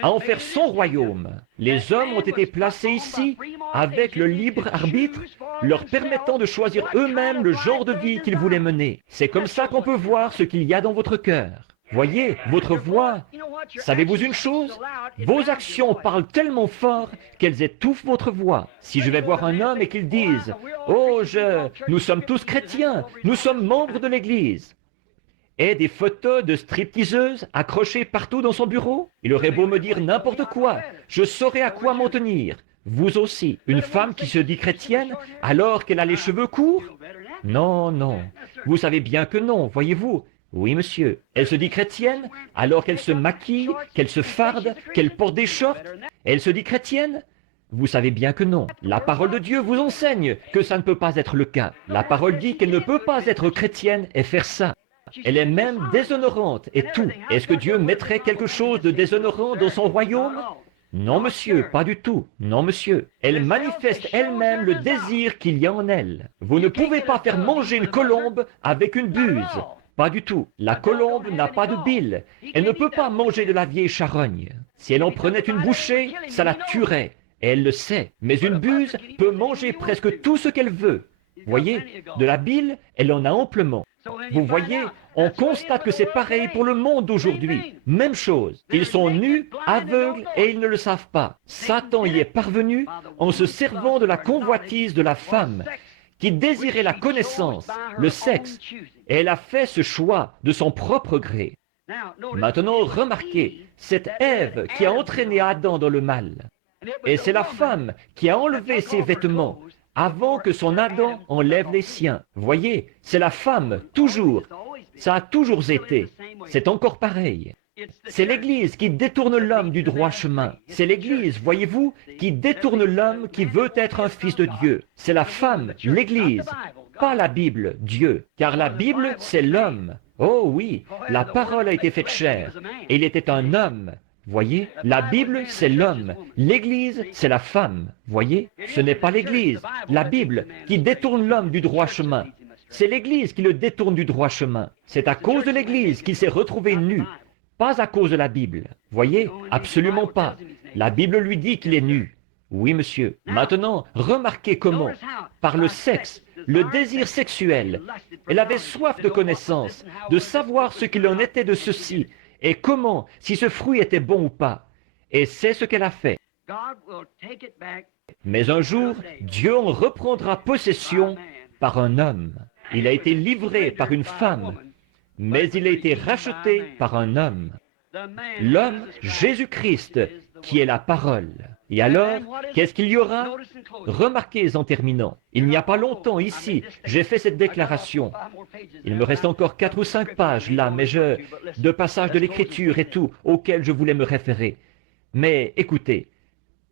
à en faire son royaume. Les hommes ont été placés ici avec le libre arbitre, leur permettant de choisir eux-mêmes le genre de vie qu'ils voulaient mener. C'est comme ça qu'on peut voir ce qu'il y a dans votre cœur. Voyez, votre voix, savez-vous une chose? Vos actions parlent tellement fort qu'elles étouffent votre voix. Si je vais voir un homme et qu'il dise « Oh, nous sommes tous chrétiens, nous sommes membres de l'Église », et des photos de stripteaseuses accrochées partout dans son bureau? Il aurait beau me dire n'importe quoi, je saurais à quoi m'en tenir. Vous aussi, une femme qui se dit chrétienne alors qu'elle a les cheveux courts? Non, non, vous savez bien que non, voyez-vous. Oui, monsieur, elle se dit chrétienne alors qu'elle se maquille, qu'elle se farde, qu'elle porte des shorts. Elle se dit chrétienne? Vous savez bien que non. La parole de Dieu vous enseigne que ça ne peut pas être le cas. La parole dit qu'elle ne peut pas être chrétienne et faire ça. Elle est même déshonorante et tout. Est-ce que Dieu mettrait quelque chose de déshonorant dans son royaume? Non, monsieur, pas du tout. Non, monsieur. Elle manifeste elle-même le désir qu'il y a en elle. Vous ne pouvez pas faire manger une colombe avec une buse. Pas du tout. La colombe n'a pas de bile. Elle ne peut pas manger de la vieille charogne. Si elle en prenait une bouchée, ça la tuerait. Et elle le sait. Mais une buse peut manger presque tout ce qu'elle veut. Voyez, de la bile, elle en a amplement. Vous voyez, on constate que c'est pareil pour le monde d'aujourd'hui. Même chose. Ils sont nus, aveugles et ils ne le savent pas. Satan y est parvenu en se servant de la convoitise de la femme qui désirait la connaissance, le sexe, et elle a fait ce choix de son propre gré. Maintenant, remarquez, cette Ève qui a entraîné Adam dans le mal. Et c'est la femme qui a enlevé ses vêtements avant que son Adam enlève les siens. Voyez, c'est la femme, toujours. Ça a toujours été. C'est encore pareil. C'est l'Église qui détourne l'homme du droit chemin. C'est l'Église, voyez-vous, qui détourne l'homme qui veut être un fils de Dieu. C'est la femme, l'Église, pas la Bible, Dieu. Car la Bible, c'est l'homme. Oh oui, la parole a été faite chair. Et il était un homme. Voyez, la Bible, c'est l'homme. L'Église, c'est la femme. Voyez, ce n'est pas l'Église, la Bible, qui détourne l'homme du droit chemin. C'est l'Église qui le détourne du droit chemin. C'est à cause de l'Église qu'il s'est retrouvé nu. Pas à cause de la Bible. Voyez, absolument pas. La Bible lui dit qu'il est nu. Oui, monsieur. Maintenant, remarquez comment, par le sexe, le désir sexuel, elle avait soif de connaissance, de savoir ce qu'il en était de ceci, et comment, si ce fruit était bon ou pas. Et c'est ce qu'elle a fait. Mais un jour, Dieu en reprendra possession par un homme. Il a été livré par une femme, mais il a été racheté par un homme. L'homme, Jésus-Christ, qui est la parole. Et alors, qu'est-ce qu'il y aura? Remarquez en terminant, il n'y a pas longtemps ici, j'ai fait cette déclaration. Il me reste encore 4 ou 5 pages là, mais de passages de l'Écriture et tout, auxquels je voulais me référer. Mais écoutez,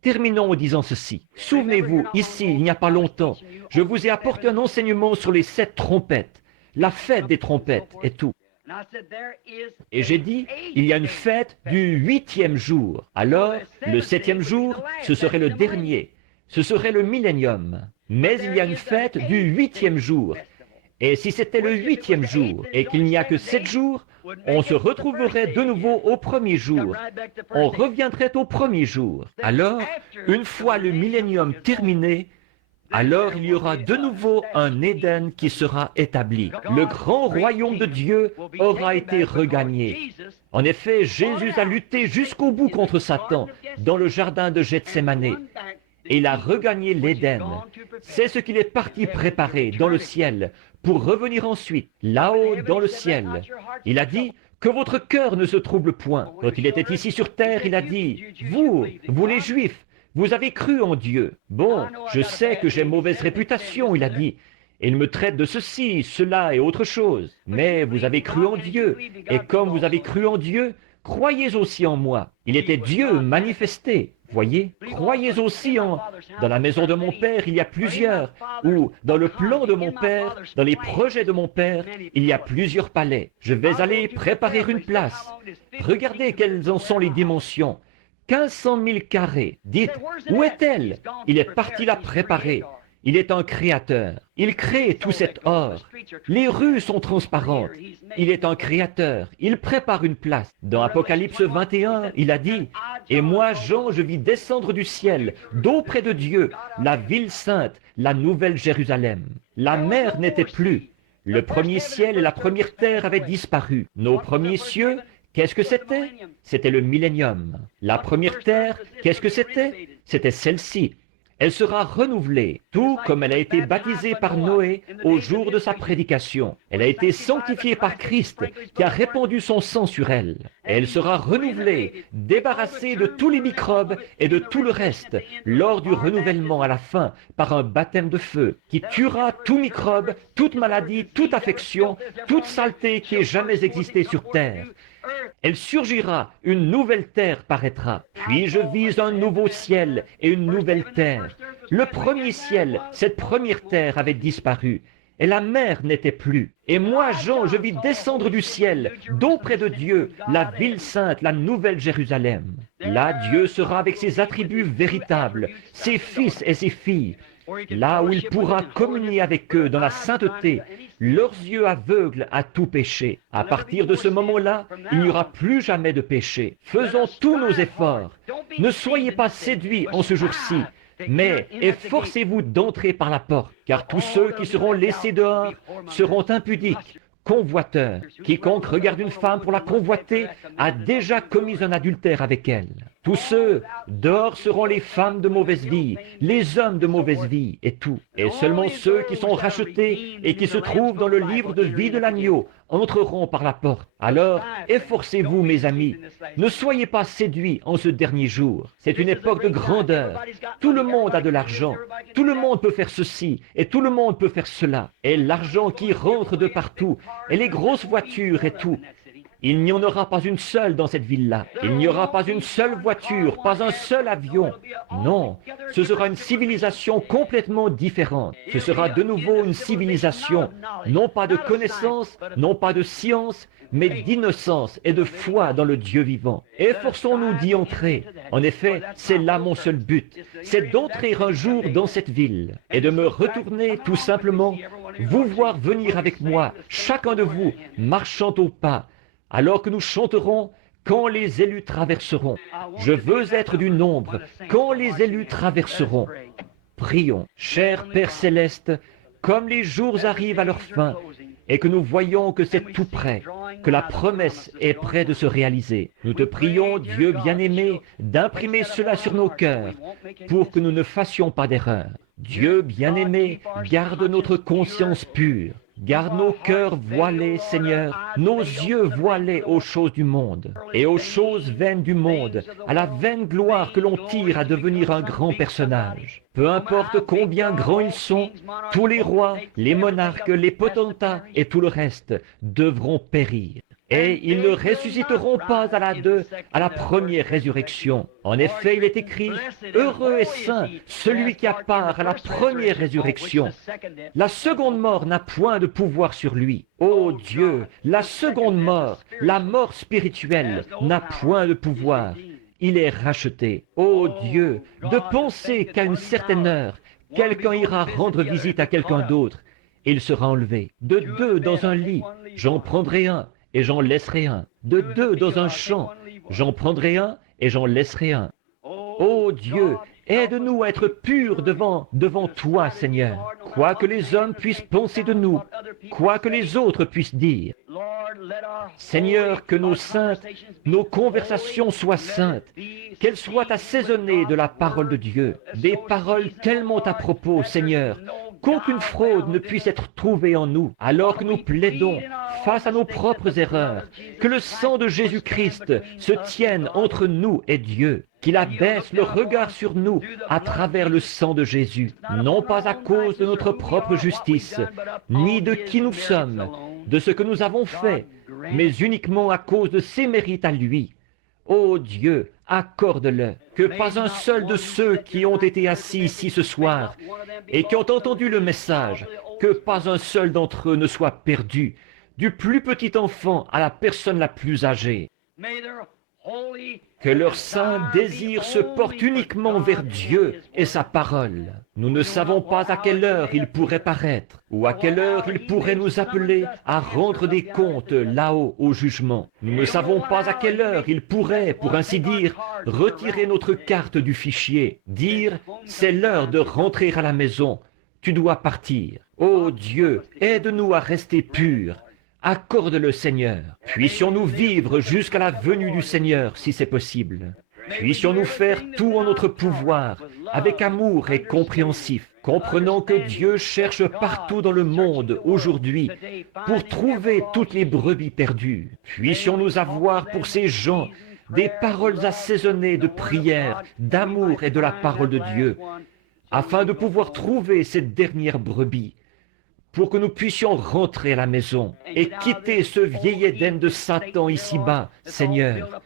terminons en disant ceci. Souvenez-vous, ici, il n'y a pas longtemps, je vous ai apporté un enseignement sur les 7 trompettes, la fête des trompettes et tout. Et j'ai dit, il y a une fête du 8e jour. Alors, le 7e jour, ce serait le dernier. Ce serait le millénium. Mais il y a une fête du 8e jour. Et si c'était le 8e jour et qu'il n'y a que 7 jours, on se retrouverait de nouveau au premier jour. On reviendrait au premier jour. Alors, une fois le millénium terminé, alors il y aura de nouveau un Éden qui sera établi. Le grand royaume de Dieu aura été regagné. En effet, Jésus a lutté jusqu'au bout contre Satan dans le jardin de Gethsémané. Et il a regagné l'Éden. C'est ce qu'il est parti préparer dans le ciel pour revenir ensuite, là-haut dans le ciel. Il a dit que votre cœur ne se trouble point. Quand il était ici sur terre, il a dit, vous les Juifs, vous avez cru en Dieu. Bon, je sais que j'ai mauvaise réputation, il a dit, Et ils me traitent de ceci, cela et autre chose. Mais vous avez cru en Dieu. Et comme vous avez cru en Dieu, croyez aussi en moi. Il était Dieu manifesté. Voyez, croyez aussi en... Dans la maison de mon Père, il y a plusieurs. Ou dans le plan de mon Père, dans les projets de mon Père, il y a plusieurs palais. Je vais aller préparer une place. Regardez quelles en sont les dimensions. 1500 000 carrés. Dites, où est-elle? Il est parti la préparer. Il est un créateur. Il crée tout cet or. Les rues sont transparentes. Il est un créateur. Il prépare une place. Dans Apocalypse 21, il a dit, « Et moi, Jean, je vis descendre du ciel, d'auprès de Dieu, la ville sainte, la nouvelle Jérusalem. » La mer n'était plus. Le premier ciel et la première terre avaient disparu. Nos premiers cieux, qu'est-ce que c'était? C'était le millénium. La première terre, qu'est-ce que c'était? C'était celle-ci. Elle sera renouvelée, tout comme elle a été baptisée par Noé au jour de sa prédication. Elle a été sanctifiée par Christ, qui a répandu son sang sur elle. Et elle sera renouvelée, débarrassée de tous les microbes et de tout le reste, lors du renouvellement à la fin, par un baptême de feu, qui tuera tout microbe, toute maladie, toute affection, toute saleté qui ait jamais existé sur terre. Elle surgira, une nouvelle terre paraîtra. Puis je vis un nouveau ciel et une nouvelle terre. Le premier ciel, cette première terre avait disparu, et la mer n'était plus. Et moi, Jean, je vis descendre du ciel, d'auprès de Dieu, la ville sainte, la nouvelle Jérusalem. Là, Dieu sera avec ses attributs véritables, ses fils et ses filles. Là où il pourra communier avec eux dans la sainteté, leurs yeux aveugles à tout péché. À partir de ce moment-là, il n'y aura plus jamais de péché. Faisons tous nos efforts. Ne soyez pas séduits en ce jour-ci, mais efforcez-vous d'entrer par la porte, car tous ceux qui seront laissés dehors seront impudiques, convoiteurs. Quiconque regarde une femme pour la convoiter a déjà commis un adultère avec elle. Tous ceux dehors seront les femmes de mauvaise vie, les hommes de mauvaise vie et tout. Et seulement ceux qui sont rachetés et qui se trouvent dans le livre de vie de l'agneau entreront par la porte. Alors, efforcez-vous, mes amis. Ne soyez pas séduits en ce dernier jour. C'est une époque de grandeur. Tout le monde a de l'argent. Tout le monde peut faire ceci et tout le monde peut faire cela. Et l'argent qui rentre de partout, et les grosses voitures et tout. Il n'y en aura pas une seule dans cette ville-là. Il n'y aura pas une seule voiture, pas un seul avion. Non, ce sera une civilisation complètement différente. Ce sera de nouveau une civilisation, non pas de connaissance, non pas de science, mais d'innocence et de foi dans le Dieu vivant. Efforçons-nous d'y entrer. En effet, c'est là mon seul but. C'est d'entrer un jour dans cette ville et de me retourner tout simplement, vous voir venir avec moi, chacun de vous, marchant au pas, alors que nous chanterons « Quand les élus traverseront ». Je veux être du nombre « Quand les élus traverseront ». Prions, cher Père Céleste, comme les jours arrivent à leur fin et que nous voyons que c'est tout près, que la promesse est près de se réaliser. Nous te prions, Dieu bien-aimé, d'imprimer cela sur nos cœurs pour que nous ne fassions pas d'erreur. Dieu bien-aimé, garde notre conscience pure. Garde nos cœurs voilés, Seigneur, nos yeux voilés aux choses du monde et aux choses vaines du monde, à la vaine gloire que l'on tire à devenir un grand personnage. Peu importe combien grands ils sont, tous les rois, les monarques, les potentats et tout le reste devront périr. Et ils ne ressusciteront pas à la première résurrection. En effet, il est écrit, « Heureux et saint celui qui a part à la première résurrection. » La seconde mort n'a point de pouvoir sur lui. Ô Dieu, la seconde mort, la mort spirituelle, n'a point de pouvoir. Il est racheté. Ô Dieu, de penser qu'à une certaine heure, quelqu'un ira rendre visite à quelqu'un d'autre, et il sera enlevé. De deux dans un lit, j'en prendrai un, et j'en laisserai un. De deux dans un champ, j'en prendrai un et j'en laisserai un. Ô Dieu, aide-nous à être purs devant toi, Seigneur. Quoi que les hommes puissent penser de nous, quoi que les autres puissent dire. Seigneur, que nos saintes, nos conversations soient saintes, qu'elles soient assaisonnées de la parole de Dieu, des paroles tellement à propos, Seigneur, qu'aucune fraude ne puisse être trouvée en nous, alors que nous plaidons face à nos propres erreurs, que le sang de Jésus-Christ se tienne entre nous et Dieu. qu'il abaisse le regard sur nous à travers le sang de Jésus, non pas à cause de notre propre justice, ni de qui nous sommes, de ce que nous avons fait, mais uniquement à cause de ses mérites à lui. Ô Dieu, accorde-le, que pas un seul de ceux qui ont été assis ici ce soir et qui ont entendu le message, que pas un seul d'entre eux ne soit perdu, du plus petit enfant à la personne la plus âgée. Que leur saint désir se porte uniquement vers Dieu et sa parole. Nous ne savons pas à quelle heure il pourrait paraître, ou à quelle heure il pourrait nous appeler à rendre des comptes là-haut au jugement. Nous ne savons pas à quelle heure il pourrait, pour ainsi dire, retirer notre carte du fichier, dire « c'est l'heure de rentrer à la maison, tu dois partir ». Ô Dieu, aide-nous à rester purs. Accorde-le, Seigneur. Puissions-nous vivre jusqu'à la venue du Seigneur, si c'est possible. Puissions-nous faire tout en notre pouvoir, avec amour et compréhensif, comprenant que Dieu cherche partout dans le monde aujourd'hui pour trouver toutes les brebis perdues. Puissions-nous avoir pour ces gens des paroles assaisonnées de prière, d'amour et de la parole de Dieu, afin de pouvoir trouver cette dernière brebis, pour que nous puissions rentrer à la maison et quitter ce vieil Éden de Satan ici-bas, Seigneur.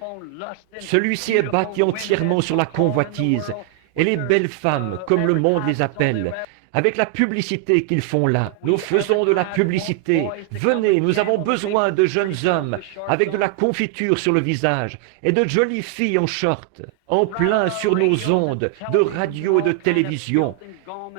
Celui-ci est bâti entièrement sur la convoitise et les belles femmes, comme le monde les appelle, avec la publicité qu'ils font là. Nous faisons de la publicité. Venez, nous avons besoin de jeunes hommes avec de la confiture sur le visage et de jolies filles en short, en plein sur nos ondes de radio et de télévision,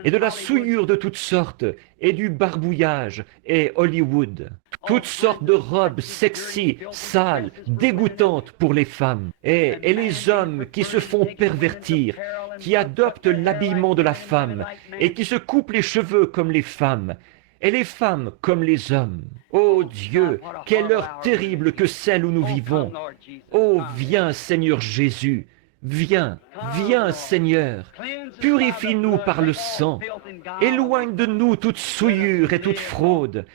et de la souillure de toutes sortes, et du barbouillage, et Hollywood. Toutes sortes de robes sexy, sales, dégoûtantes pour les femmes. Et les hommes qui se font pervertir, qui adoptent l'habillement de la femme, et qui se coupent les cheveux comme les femmes, et les femmes comme les hommes. Ô Dieu, quelle heure terrible que celle où nous vivons. Ô viens Seigneur Jésus, viens, viens Seigneur, purifie-nous par le sang, éloigne de nous toute souillure et toute fraude,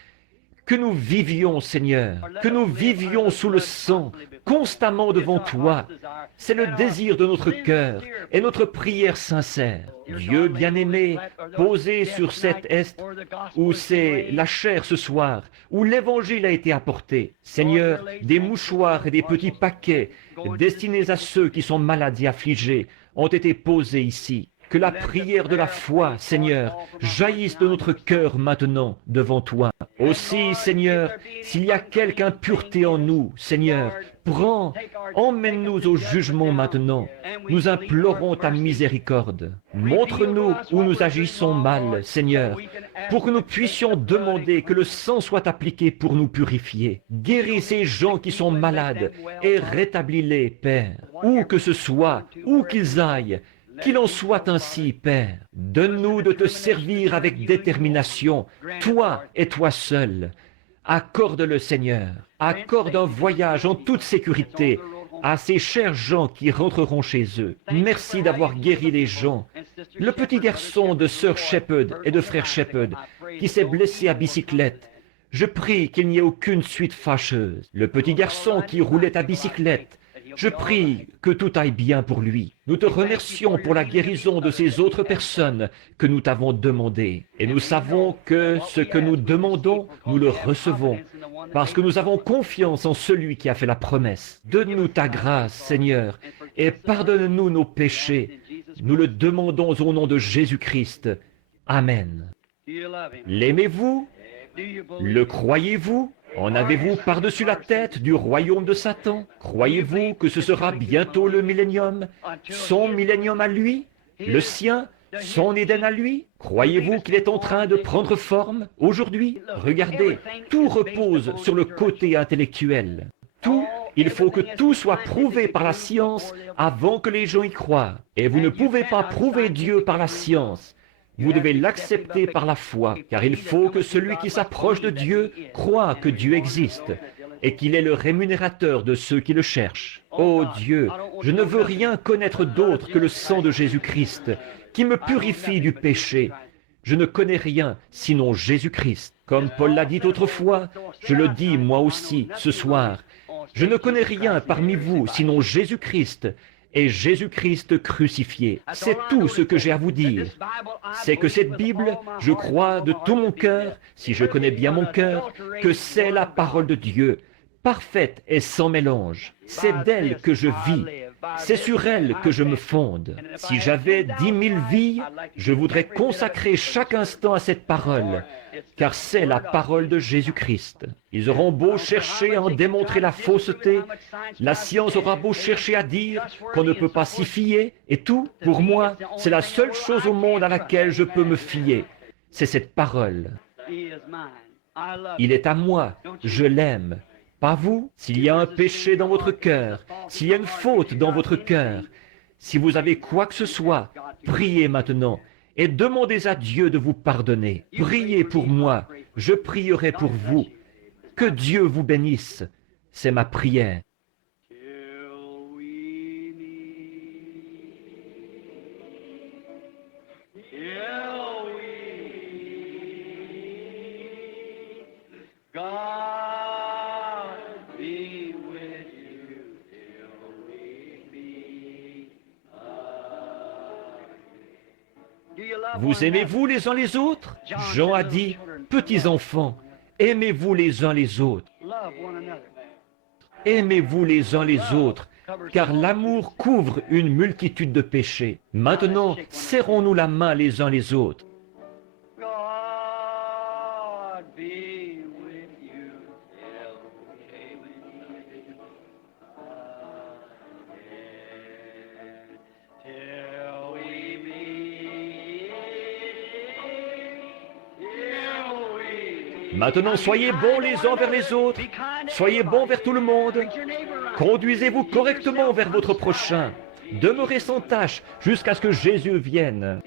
que nous vivions Seigneur, que nous vivions sous le sang, constamment devant toi. C'est le désir de notre cœur et notre prière sincère. Dieu bien-aimé, posé sur cette est où c'est la chair ce soir, où l'évangile a été apporté. Seigneur, des mouchoirs et des petits paquets destinés à ceux qui sont malades et affligés ont été posés ici. Que la prière de la foi, Seigneur, jaillisse de notre cœur maintenant devant toi. Aussi, Seigneur, s'il y a quelque impureté en nous, Seigneur, prends, emmène-nous au jugement maintenant. Nous implorons ta miséricorde. Montre-nous où nous agissons mal, Seigneur, pour que nous puissions demander que le sang soit appliqué pour nous purifier. Guéris ces gens qui sont malades et rétablis-les, Père, où que ce soit, où qu'ils aillent. Qu'il en soit ainsi, Père. Donne-nous de te servir avec détermination, toi et toi seul. Accorde-le, Seigneur. Accorde un voyage en toute sécurité à ces chers gens qui rentreront chez eux. Merci d'avoir guéri les gens. Le petit garçon de sœur Shepherd et de frère Shepherd qui s'est blessé à bicyclette. Je prie qu'il n'y ait aucune suite fâcheuse. Le petit garçon qui roulait à bicyclette. Je prie que tout aille bien pour lui. Nous te remercions pour la guérison de ces autres personnes que nous t'avons demandé. Et nous savons que ce que nous demandons, nous le recevons, parce que nous avons confiance en celui qui a fait la promesse. Donne-nous ta grâce, Seigneur, et pardonne-nous nos péchés. Nous le demandons au nom de Jésus-Christ. Amen. L'aimez-vous? Le croyez-vous? En avez-vous par-dessus la tête du royaume de Satan? Croyez-vous que ce sera bientôt le millénium? Son millénium à lui? Le sien? Son Éden à lui? Croyez-vous qu'il est en train de prendre forme aujourd'hui? Regardez, tout repose sur le côté intellectuel. Tout, il faut que tout soit prouvé par la science avant que les gens y croient. Et vous ne pouvez pas prouver Dieu par la science. Vous devez l'accepter par la foi, car il faut que celui qui s'approche de Dieu croie que Dieu existe et qu'il est le rémunérateur de ceux qui le cherchent. Ô Dieu, je ne veux rien connaître d'autre que le sang de Jésus-Christ qui me purifie du péché. Je ne connais rien sinon Jésus-Christ. Comme Paul l'a dit autrefois, je le dis moi aussi ce soir. Je ne connais rien parmi vous sinon Jésus-Christ est Jésus-Christ crucifié. C'est tout ce que j'ai à vous dire. C'est que cette Bible, je crois de tout mon cœur, si je connais bien mon cœur, que c'est la parole de Dieu, parfaite et sans mélange. C'est d'elle que je vis. C'est sur elle que je me fonde. Si j'avais 10 000 vies, je voudrais consacrer chaque instant à cette parole, car c'est la parole de Jésus-Christ. Ils auront beau chercher à en démontrer la fausseté, la science aura beau chercher à dire qu'on ne peut pas s'y fier, et tout, pour moi, c'est la seule chose au monde à laquelle je peux me fier. C'est cette parole. Il est à moi, je l'aime. Pas vous. S'il y a un péché dans votre cœur, s'il y a une faute dans votre cœur, si vous avez quoi que ce soit, priez maintenant et demandez à Dieu de vous pardonner. Priez pour moi, je prierai pour vous. Que Dieu vous bénisse. C'est ma prière. Vous aimez-vous les uns les autres? Jean a dit, petits enfants, aimez-vous les uns les autres. Aimez-vous les uns les autres, car l'amour couvre une multitude de péchés. Maintenant, serrons-nous la main les uns les autres. Maintenant, soyez bons les uns vers les autres. Soyez bons vers tout le monde. Conduisez-vous correctement vers votre prochain. Demeurez sans tâche jusqu'à ce que Jésus vienne.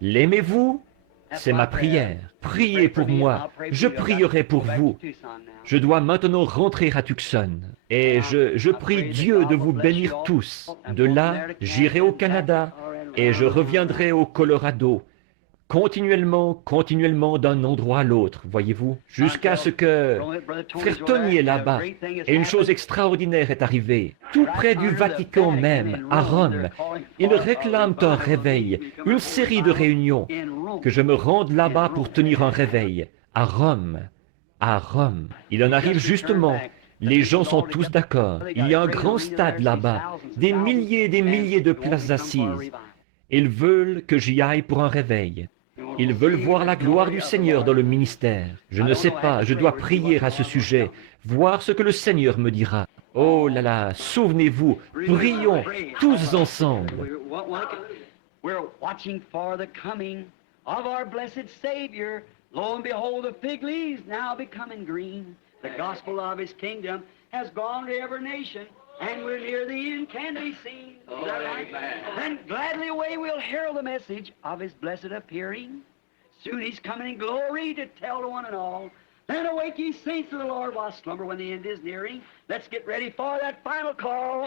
L'aimez-vous? C'est ma prière. Priez pour moi. Je prierai pour vous. Je dois maintenant rentrer à Tucson. Et je prie Dieu de vous bénir tous. De là, j'irai au Canada et je reviendrai au Colorado. Continuellement d'un endroit à l'autre, voyez-vous, jusqu'à ce que Frère Tony est là-bas. Et une chose extraordinaire est arrivée. Tout près du Vatican même, à Rome, ils réclament un réveil, une série de réunions, que je me rende là-bas pour tenir un réveil, à Rome. À Rome. Il en arrive justement. Les gens sont tous d'accord. Il y a un grand stade là-bas, des milliers et des milliers de places assises. Ils veulent que j'y aille pour un réveil. Ils veulent voir la gloire du Seigneur dans le ministère. Je ne sais pas, je dois prier à ce sujet, voir ce que le Seigneur me dira. Oh là là, souvenez-vous, prions tous ensemble. We're watching for the coming of our blessed Savior. Lo and behold, the fig leaves now becoming green. The gospel of His kingdom has gone to every nation, and we're near the end can be seen. Is that right? Then gladly away we'll herald the message of His blessed appearing. Soon He's coming in glory to tell to one and all. Then awake ye saints of the Lord while slumber when the end is nearing. Let's get ready for that final call.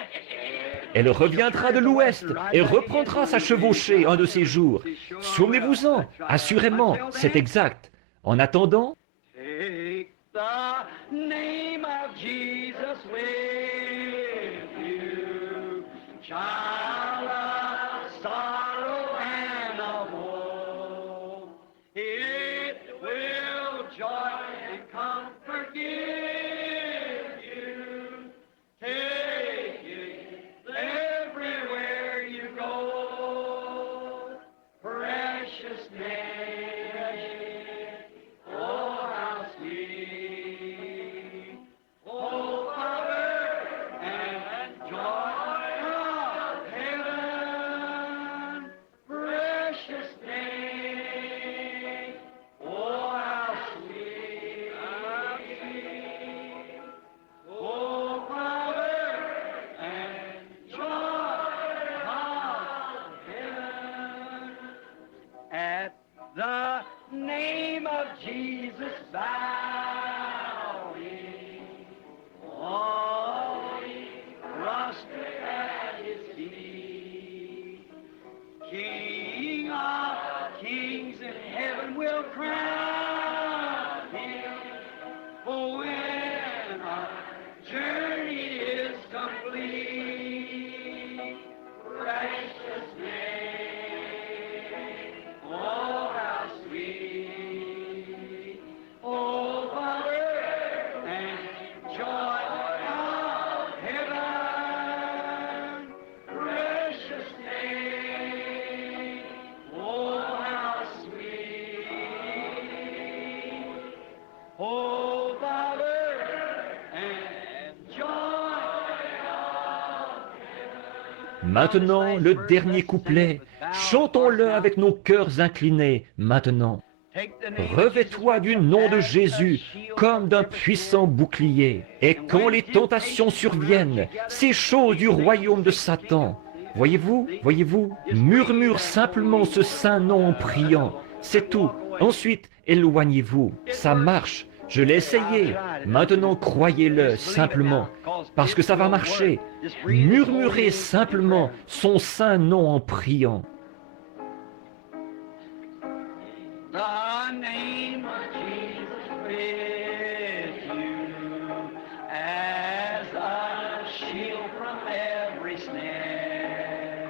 Elle reviendra de l'ouest et reprendra sa chevauchée un de ces jours. Souvenez-vous-en, assurément, c'est exact. En attendant, Take the name of Jesus with you, child of sorrow and of woe. It will joy and comfort give you. Take it everywhere you go. Precious name. Oh, how sweet. Maintenant, le dernier couplet. Chantons-le avec nos cœurs inclinés. Maintenant, revêt-toi du nom de Jésus comme d'un puissant bouclier. Et quand les tentations surviennent, ces choses du royaume de Satan, voyez-vous, murmure simplement ce saint nom en priant. C'est tout. Ensuite, éloignez-vous. Ça marche. Je l'ai essayé. Maintenant, croyez-le simplement, parce que ça va marcher. Murmurez simplement son saint nom en priant. The name of Jesus with you as a shield from every snare.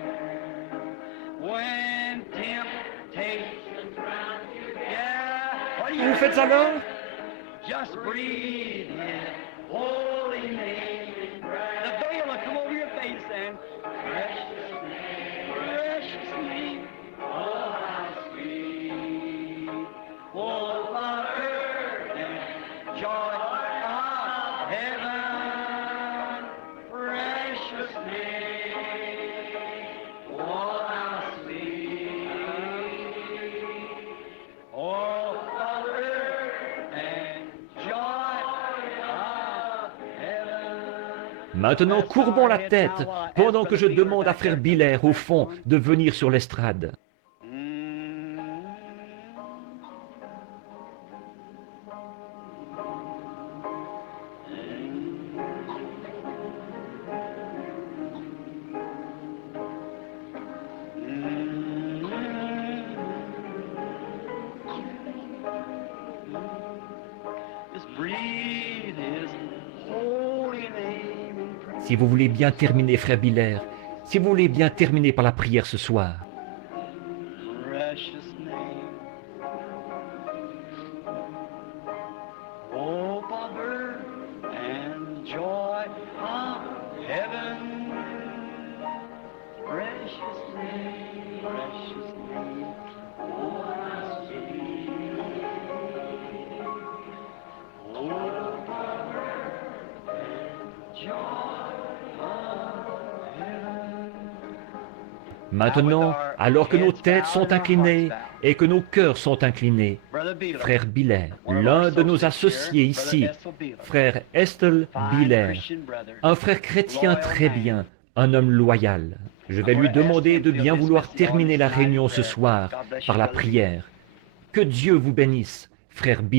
When temptation round you, yeah, what do Vous faites alors? Just breathe in holy name. The veil will come over your face and precious name, oh how sweet, oh on earth and joy of heaven, precious name, oh how sweet, oh on earth and joy of heaven. Maintenant, courbons la tête pendant que je demande à frère Biller, au fond, de venir sur l'estrade. Just breathe his holy name in prayer. Si vous voulez bien terminer, frère Biller, si vous voulez bien terminer par la prière ce soir, Precious name. Hope of earth and joy of heaven. Precious name, precious name. Oh, how sweet. Hope of earth and joy of heaven. maintenant, alors que nos têtes sont inclinées et que nos cœurs sont inclinés, frère Biller, l'un de nos associés ici, frère Estel Biller, un frère chrétien très bien, un homme loyal. Je vais lui demander de bien vouloir terminer la réunion ce soir par la prière. Que Dieu vous bénisse, frère Biller.